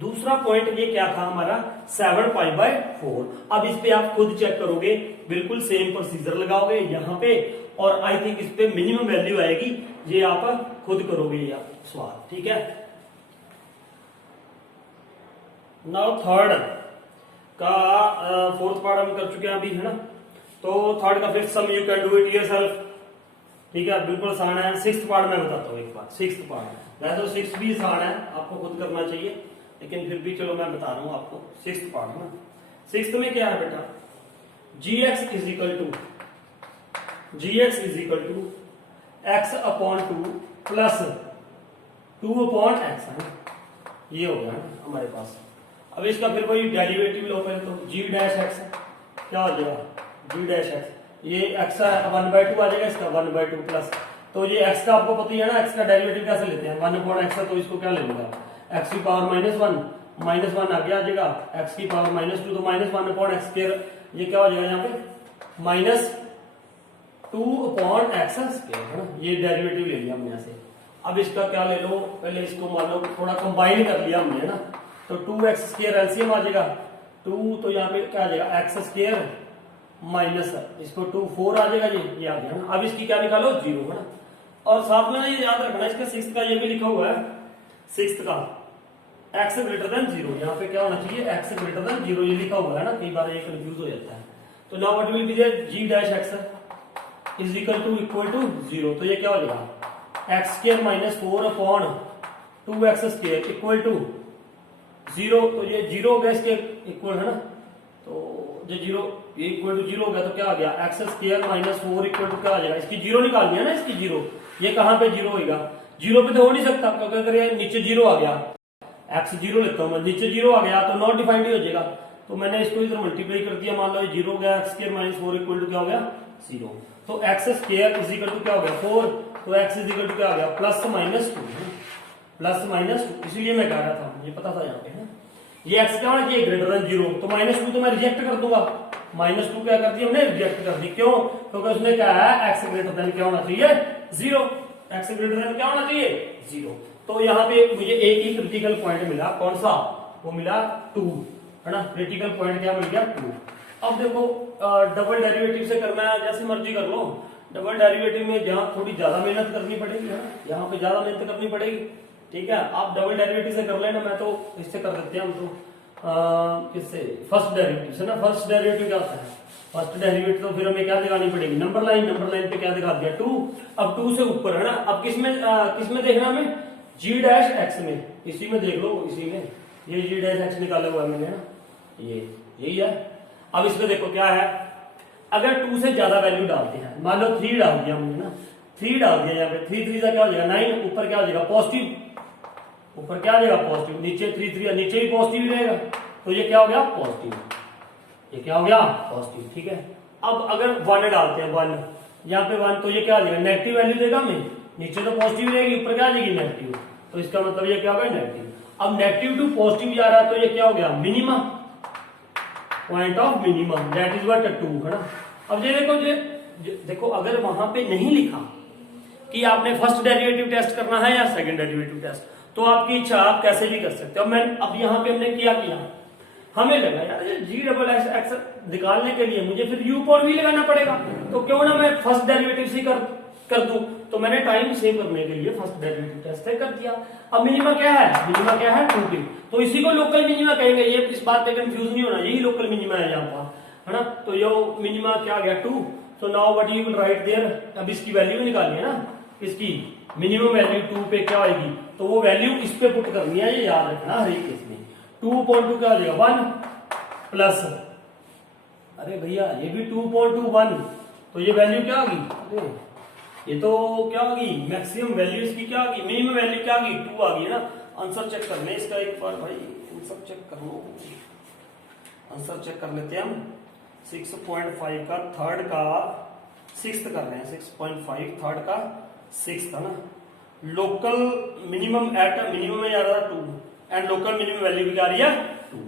दूसरा पॉइंट ये क्या था हमारा 7π/4। अब इस पे आप खुद चेक करोगे, बिल्कुल सेम प्रोसीजर लगाओगे यहाँ पे, और आई थिंक इस पे मिनिमम वैल्यू आएगी, ये आप खुद करोगे ये सवाल, ठीक है। नाउ थर्ड का फोर्थ पार्ट हम कर चुके हैं अभी, है ना। तो थर्ड का fifth sum you can do it yourself, ठीक है, बिल्कुल आसान है। सिक्स्थ पार्ट मैं बताता हूँ एक बार। सिक्स्थ पार्ट वैसे तो सिक्स्थ भी आसान है, आपको खुद करना चाहिए, लेकिन फिर भी चलो मैं बता रहा हूँ आपको। सिक्स्थ पार्ट ना, सिक्स्थ में क्या है बेटा, gx is equal to x/2 plus 2/x, ये हो गया ना हमारे पास। अब इसका फिर कोई डेरिवेटिव लो पहले, तो g' क्या हो जाएगा g', ये x 1/2 आ जाएगा, इसका 1/2 प्लस, तो ये x का आपको पता ही है ना, x का डेरिवेटिव कैसे लेते हैं 1/x, तो इसको क्या ले लूंगा x की पावर -1 आगे आ जाएगा, x की पावर -2 तो -1/x², ये क्या हो जाएगा यहाँ पे -2/x², है ना। ये डेरिवेटिव ले लिया हमने यहाँ से। अब इसका क्या ले लो, पहले इसको मान लो थोड़ा कंबाइन कर लिया हमने, है ना, तो 2x² एलसीएम आ जाएगा 2, तो यहाँ पे क्या आ जाएगा x² माइनस इसको 2 4 आ जाएगा, ये आ गया ना। अब इसकी क्या निकालो 0, है ना। और साथ में ना ये याद रखना, इसका सिक्स्थ का ये भी लिखा हुआ है, सिक्स्थ का x ग्रेटर देन 0, यहाँ पे क्या होना चाहिए x ग्रेटर देन 0, ये लिखा हुआ है ना, कई बार ये कंफ्यूज हो जाता है। तो now what will be there g' is equal to 0, तो ये क्या हो जाएगा x² - 4/2x² इक्वल टू 0, तो ये 0 हो गया इसके इक्वल, है ना। तो जो 0 इक्वल टू 0 हो गया, तो क्या आ गया x² - 4 इक्वल टू क्या आ जाएगा, इसकी 0 निकालनी है ना, इसकी 0, ये कहां पे 0 होगा, 0 पे तो हो नहीं सकता, क्योंकि अगर ये नीचे 0 आ गया, x 0 लेता हूं मैं, नीचे 0 आ गया तो नॉट डिफाइंड ही हो जाएगा, तो मैंने इसको इधर मल्टीप्लाई कर दिया, मान लो ये 0 हो गया, x² - 4 इक्वल टू क्या हो गया 0, तो x² इज इक्वल टू क्या हो गया 4, तो x इज इक्वल टू क्या हो गया +-2, इसीलिए मैं कह रहा था, मुझे पता था यहाँ पे, है। ये x क्या होना चाहिए ग्रेटर देन 0, तो -2 तो मैं रिजेक्ट कर दूंगा, -2 क्या कर दिया हमने रिजेक्ट कर दी, क्यों, क्योंकि उसने क्या है x ग्रेटर देन क्या होना चाहिए 0, x ग्रेटर देन क्या होना चाहिए 0। तो यहाँ पे मुझे एक ही क्रिटिकल पॉइंट मिला, कौन सा, वो मिला 2, है ना, क्रिटिकल पॉइंट क्या मिल गया 2। अब देखो डबल डेरिवेटिव से करना है, जैसे मर्जी कर लो, डबल डेरिवेटिव में जहाँ थोड़ी ज्यादा मेहनत करनी पड़ेगी, है ना, यहाँ पे ज्यादा मेहनत करनी पड़ेगी, ठीक है। आप डबल डेरिवेटिव से कर लेना, मैं तो इससे कर देते हैं हम तो किससे, फर्स्ट डेरिवेटिव से ना। फर्स्ट डेरिवेटिव क्या होता है, फर्स्ट डेरिवेटिव तो फिर हमें क्या दिखानी पड़ेगी नंबर लाइन पे क्या दिखा दिया 2, अब 2 से ऊपर, है ना। अब किसमें देखना हमें g' में, इसी में देख लो, इसी में ये g' निकाला हुआ है मैंने, ना, ये यही है। अब इसमें देखो क्या है, अगर 2 से ज्यादा वैल्यू डालते हैं, मान लो 3 डाल दिया हमने ना, 3 डाल दिया यहाँ पे, 3 का क्या हो जाएगा 9, ऊपर क्या हो जाएगा पॉजिटिव, ऊपर क्या आ जाएगा पॉजिटिव, नीचे 3 नीचे भी पॉजिटिव ही रहेगा, तो ये क्या हो गया पॉजिटिव, ये क्या हो गया पॉजिटिव, ठीक है। अब अगर 1 डालते हैं 1, यहाँ पे 1, तो ये क्या आ जाएगा नेगेटिव वैल्यू देगा हमें, नीचे तो पॉजिटिव रहेगी, ऊपर क्या आ जाएगी नेगेटिव, तो इसका मतलब ये क्या होगा नेगेटिव। अब नेगेटिव टू पॉजिटिव जा रहा है, तो ये क्या हो गया minima, point of minimum, that is what 2, है ना। अब ये देखो अगर वहां पे नहीं लिखा कि आपने फर्स्ट डेरिवेटिव टेस्ट करना है या सेकंड डेरिवेटिव टेस्ट, तो आपकी इच्छा, आप कैसे भी कर सकते हो। मैं अब यहाँ पे हमने किया, हमें लगा यार g'(x) निकालने के लिए मुझे फिर u/v लगाना पड़ेगा, तो क्यों ना मैं फर्स्ट डेरिवेटिव से कर दूं, तो मैंने टाइम सेव करने के लिए फर्स्ट डेरिवेटिव टेस्ट कर दिया। अब मिनिमा क्या है 2, तो इसी को लोकल मिनिमा कहेंगे, ये इस बात पे कंफ्यूज नहीं होना, यही लोकल मिनिमा है यहाँ पर, है ना। तो ये मिनिमा क्या आ गया 2, so now what you will write there, अब इसकी वैल्यू निकालनी है ना, इसकी मिनिमम वैल्यू 2 पे क्या आएगी, तो वो वैल्यू इस पे पुट करनी है, ये याद रखना हर एक केस में। 2.2 क्या हो जाएगा 1 प्लस, अरे भैया ये भी 2.21, तो ये वैल्यू क्या होगी, अरे ये तो क्या होगी मैक्सिमम वैल्यू इसकी क्या होगी, मिनिमम वैल्यू क्या होगी 2 आ गई है ना। आंसर चेक करने इसका एक बार भाई, आंसर चेक कर लो, आंसर चेक कर लेते हैं हम। 6.5 का थर्ड का सिक्स्थ कर रहे हैं, 6.5 थर्ड का सिक्स्थ, है ना। लोकल मिनिमम एट मिनिमम में जा रहा था 2, एंड लोकल मिनिमम वैल्यू भी क्या आ रही है 2।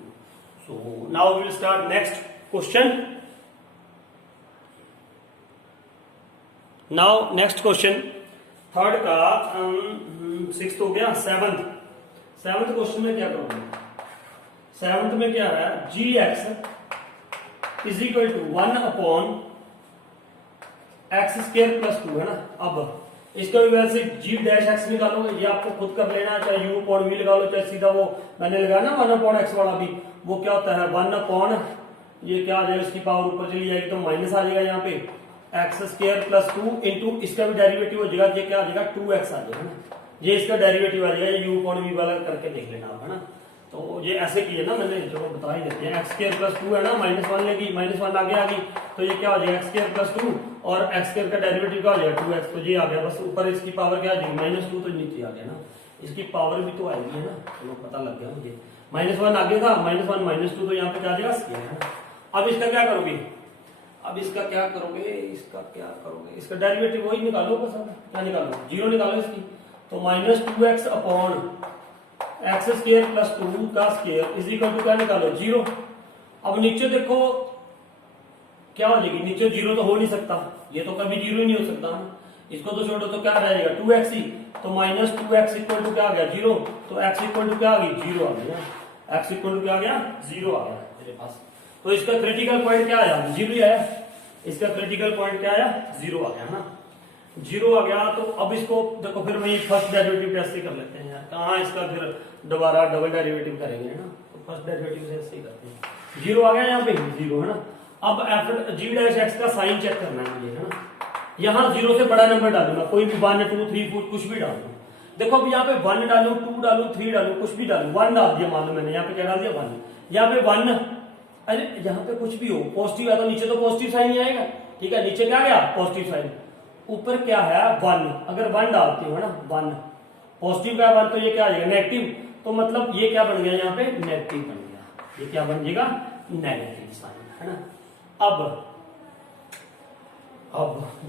So now we will start next question. Now next question third का 6th हो गया। सेवंथ क्वेश्चन में क्या करोगे? सेवंथ में क्या है, g x is equal to 1 upon x square plus 2 है ना। अब इसका भी वैसे जी डैश एक्स निकालोगे, ये आपको खुद कर लेना, चाहे यू अपॉन वी लगा लो, चाहे सीधा वो मैंने लगाया ना 1 अपॉन एक्स वाला भी, वो क्या होता है 1 अपॉन ये क्या आ जाएगा, इसकी पावर ऊपर चली जाएगी तो माइनस आ जाएगा यहाँ पे एक्स स्क्र प्लस 2 इंटू इसका भी डेरिवेटिव हो जाएगा, ये क्या आ जाएगा 2x आ जाएगा ना, ये इसका डेरिवेटिव आ जाएगा, ये यू अपॉन वी वाला करके देख लेना आप है ना। तो ये ऐसे किए ना मैंने, जो बता ही देते हैं, एक्स स्क्र प्लस 2 है ना, -1 लेगी, -1 आगे आ गई तो ये क्या हो जाएगा एक्स स्क्र प्लस 2 और एक्स स्क्र का डेरिवेटिव क्या हो जाएगा 2x, तो ये आ गया, बस ऊपर इसकी पावर क्या आ जाएगी -2 तो नीचे आ गया ना, इसकी पावर भी तो आएगी है ना, चलो पता लग गया मुझे। -1 आगे था, -1 -2 तो यहाँ पे क्या आ जाएगा स्क्वायर है ना। अब इसका क्या करोगे, अब इसका क्या करोगे, इसका क्या करोगे, इसका डेरिवेटिव वही निकालो, बस क्या निकालो 0 निकालो इसकी, तो -2x upon x square plus 2 का स्क्वायर इज इक्वल टू क्या निकालो 0। अब नीचे देखो क्या हो जाएगी, नीचे 0 तो हो नहीं सकता, ये तो कभी 0 ही नहीं हो सकता, इसको तो छोड़ो तो क्या रहेगा 2x ही, तो -2x इक्वल टू क्या आ गया 0, तो x इक्वल टू क्या आ गई 0 आ गया, x इक्वल टू क्या आ गया 0 आ गया मेरे पास। तो इसका क्रिटिकल पॉइंट क्या आया 0 ही आया, इसका क्रिटिकल पॉइंट क्या आया 0 आ गया ना, 0 आ गया। तो अब इसको देखो फिर वही फर्स्ट डेरिवेटिव टेस्ट से कर लेते हैं यार, कहाँ इसका फिर दोबारा डबल डेरिवेटिव करेंगे है ना, तो फर्स्ट डेरिवेटिव से ऐसे ही करते हैं। 0 आ गया यहाँ पे 0 है ना। अब एफ जी डैश एक्स का साइन चेक करना है मुझे है ना, यहाँ 0 से बड़ा नंबर डालूंगा, कोई भी 1 2 3 4 कुछ भी डालू। देखो अब यहाँ पे 1 डालू 2 डालू 3 डालू कुछ भी डालू, 1 डाल दिया मान लो मैंने, यहाँ पे क्या डाल दिया 1, यहाँ पे 1, अरे यहाँ पे कुछ भी हो पॉजिटिव है तो नीचे तो पॉजिटिव साइन ही आएगा, ठीक है, नीचे क्या गया पॉजिटिव साइन, ऊपर क्या है 1, अगर 1 डालते हो है ना 1 पॉजिटिव का 1 तो ये क्या आ जाएगा नेगेटिव, तो मतलब ये क्या बन गया यहाँ पे नेगेटिव बन गया, ये क्या बन जाएगा नेगेटिव साइन है ना। अब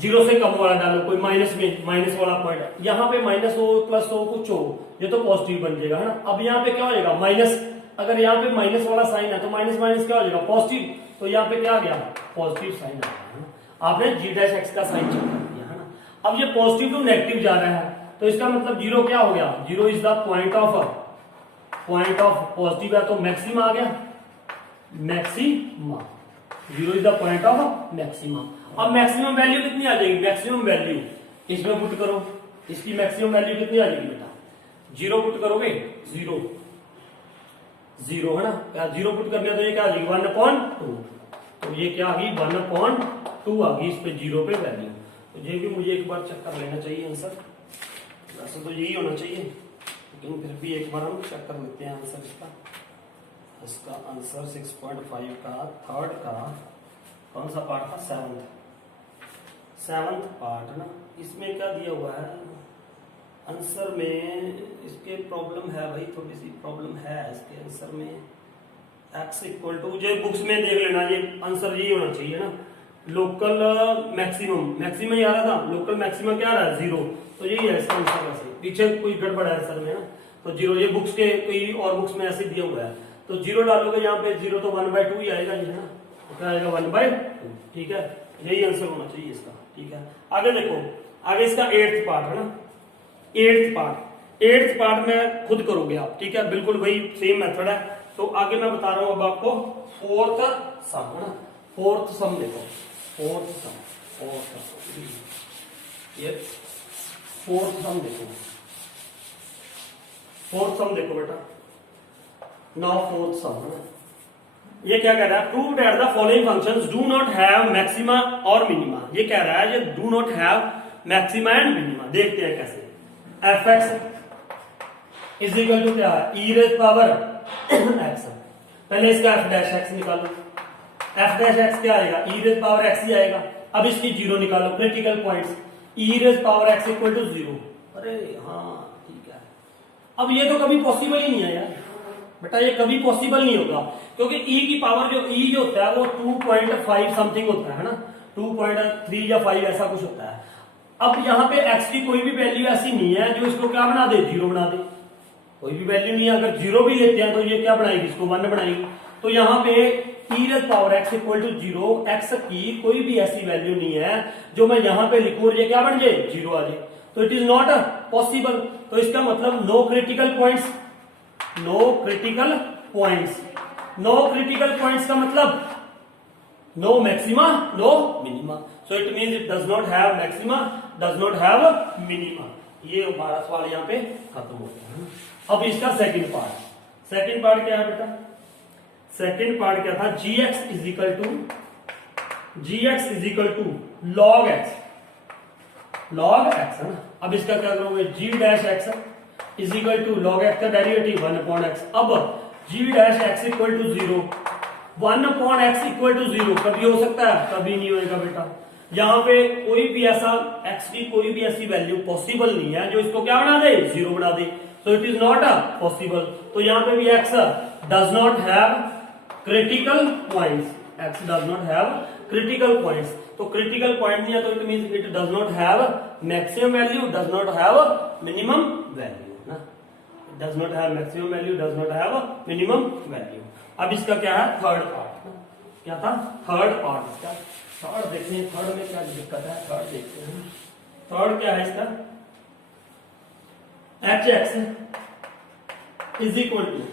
0 से कम वाला डालो, कोई माइनस में माइनस वाला पॉइंट, यहाँ पे माइनस हो प्लस हो कुछ हो, ये तो पॉजिटिव बन जाएगा है ना। अब यहाँ पे क्या हो जाएगा माइनस, अगर यहाँ पे माइनस वाला साइन है तो माइनस माइनस क्या हो जाएगा पॉजिटिव, तो यहाँ पे क्या आ गया पॉजिटिव साइन आ गया है ना। आपने जी डैश एक्स का साइन चेक कर दिया है ना। अब ये पॉजिटिव टू नेगेटिव जा रहा है तो इसका मतलब 0 क्या हो गया, 0 is the point of positive है तो मैक्सिमा आ गया, maxima 0 is the point of maxima. अब मैक्सिमम वैल्यू कितनी आ जाएगी, मैक्सिमम वैल्यू इसमें पुट करो, इसकी मैक्सिमम वैल्यू कितनी आ जाएगी बेटा 0 पुट करोगे 0 है ना, क्या 0 पुट कर दिया तो ये क्या आ जाएगी 1/2, तो ये क्या आ गई 1/2 आ गई इस पे 0 पे वैल्यू। तो ये भी मुझे एक बार चेक कर लेना चाहिए आंसर, वैसे तो यही होना चाहिए लेकिन फिर भी एक बार हम चेक कर लेते हैं आंसर इसका आंसर 6.5 का थर्ड का कौन सा पार्ट था, सेवंथ पार्ट ना, इसमें क्या दिया हुआ है आंसर में, इसके प्रॉब्लम है भाई, थोड़ी सी प्रॉब्लम है इसके आंसर में, x इक्वल टू ये बुक्स में देख लेना, ये आंसर यही होना चाहिए ना, लोकल मैक्सिमम ही आ रहा था, लोकल मैक्सिमम क्या आ रहा है 0, तो यही है इसका आंसर, वैसे पीछे कोई गड़बड़ है आंसर में ना, तो 0 ये बुक्स के कोई और बुक्स में ऐसे दिया हुआ है, तो 0 डालोगे यहाँ पे 0 तो 1/2 ही आएगा ये है ना, तो क्या आएगा 1/2, ठीक है, यही आंसर होना चाहिए इसका, ठीक है। आगे देखो, आगे इसका 8th पार्ट है ना, 8th पार्ट में खुद करोगे आप, ठीक है, बिल्कुल वही सेम मेथड है। तो आगे मैं बता रहा हूं अब आपको 4th सम है ना, 4th सम देखो, 4th सम ये 4th सम देखो, 4th सम देखो बेटा, नाउ 4th सम है ना, ये क्या कह रहा है, prove that the following functions do not have maxima और मिनिमा, ये कह रहा है ये do not have maxima and minima. देखते हैं कैसे, fx इज इक्वल टू क्या है e रेज़ पावर x, पहले इसका f डैश x निकालो, f डैश x क्या आएगा e रेज़ पावर x ही आएगा। अब इसकी 0 निकालो, critical points e raise power x equal to 0, अरे हाँ ठीक है। अब ये तो कभी पॉसिबल ही नहीं है यार बेटा, ये कभी पॉसिबल नहीं होगा, क्योंकि e की पावर जो e जो होता है वो 2.5 समथिंग होता है ना, 2.3 या 5 ऐसा कुछ होता है। अब यहाँ पे x की कोई भी वैल्यू ऐसी नहीं है जो इसको क्या बना दे 0 बना दे, कोई भी वैल्यू नहीं है। अगर 0 भी लेते हैं तो ये क्या बनाएगी, इसको 1 बनाएगी। तो यहाँ पे e⁻x इक्वल टू 0, x की कोई भी ऐसी वैल्यू नहीं है जो मैं यहाँ पे लिखूं और ये क्या बन जाए, 0 आ जाए। तो इट इज नॉट पॉसिबल। तो इसका मतलब no critical points, no critical points. No critical points का मतलब no maxima, no minima. So it means it does not have maxima, does not have minima. ये हमारा सवाल यहाँ पे खत्म होता है। अब इसका सेकंड पार्ट क्या है बेटा, सेकंड पार्ट क्या था, gx is equal to log x, है ना। अब इसका क्या करोगे, g dash x is equal to log x का डेरिवेटिव 1/x। अब g dash x equal to 0, 1/x equal to 0 कभी हो सकता है, कभी नहीं होएगा बेटा। यहाँ पे कोई भी ऐसा x की कोई भी ऐसी वैल्यू पॉसिबल नहीं है जो इसको क्या बना दे, 0 बना दे। So it is not possible. तो यहाँ पे भी x does not have critical points, x does not have critical points. तो क्रिटिकल पॉइंट नहीं है तो it means it does not have maximum value, does not have minimum value ना। Does not have maximum value, does not have minimum value. अब इसका क्या है, third part. क्या था, थर्ड पार्ट इसका। थर्ड देखते हैं, थर्ड में क्या दिक्कत है, थर्ड देखते हैं। थर्ड क्या है इसका, hx is equal to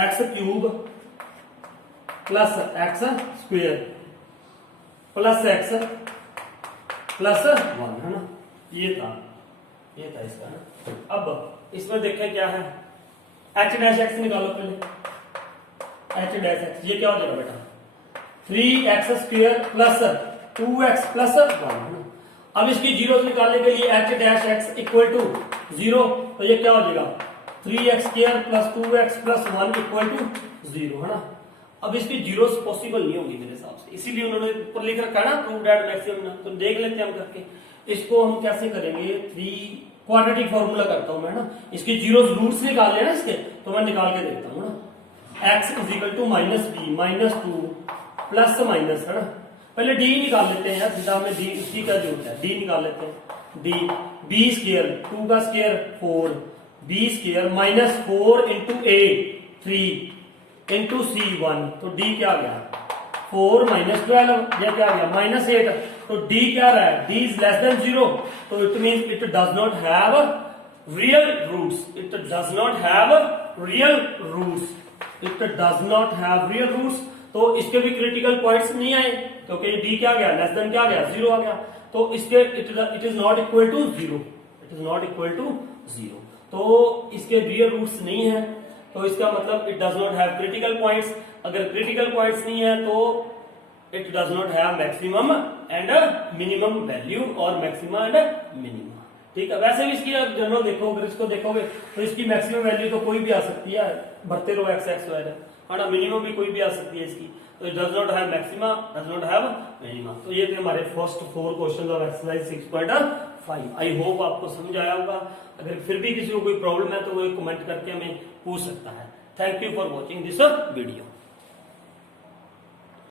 x cube plus x square plus x plus 1, है ना। ये था इसका ना। अब इसमें देखें क्या है, h डैश x निकालो पहले। h डैश x ये क्या हो जाएगा बेटा, 3x square plus 2x plus 1, है ना। अब इसकी जीरो निकालने के लिए h dash x equal to 0, तो ये क्या हो जाएगा, 3x square plus 2x plus 1 equal to 0, है ना। अब इसकी जीरोस पॉसिबल नहीं होगी मेरे हिसाब से, इसीलिए उन्होंने ऊपर लिख रखा है ना प्रूव दैट मैक्सिमम। तो देख लेते हैं हम करके। इसको हम कैसे करेंगे, 3 क्वाड्रेटिक फॉर्मूला करता हूं मैं ना। इसकी जीरोस रूट्स निकाल लेना इसके, तो मैं निकाल के देखता हूं ना। x is equal to -b -2 plus minus, है ना। पहले d निकाल लेते हैं यार, सीधा में d का जो है d निकाल लेते हैं। d b स्क्वायर 2 का square 4 b square -4 into a 3 into c 1, तो d क्या आ गया 4 -12, यह क्या आ गया -8। तो d क्या रहा है, d इज लेस देन 0, तो it means it does not have real roots, it does not have real roots, it does not have real roots. तो इसके भी क्रिटिकल पॉइंट्स नहीं आए क्योंकि d क्या गया, लेस देन क्या गया, 0 आ गया। तो इसके it is not equal to 0, it is not equal to 0। तो इसके रियल रूट्स नहीं है, तो इसका मतलब it does not have critical points. अगर क्रिटिकल पॉइंट्स नहीं है तो it does not have maximum and minimum value और मैक्सिमम एंड मिनिमम। ठीक है, वैसे भी इसकी जनरल देखो, अगर इसको देखोगे तो इसकी मैक्सिमम वैल्यू तो कोई भी आ सकती है, बढ़ते रहो x x है ना, मिनिमम भी कोई भी आ सकती है इसकी। तो it does not have maxima, does not have minima. तो ये थे हमारे first 4 questions of exercise 6.5। I hope आपको समझ आया होगा। अगर फिर भी किसी को कोई प्रॉब्लम है तो वो कमेंट करके हमें पूछ सकता है। Thank you for watching this video.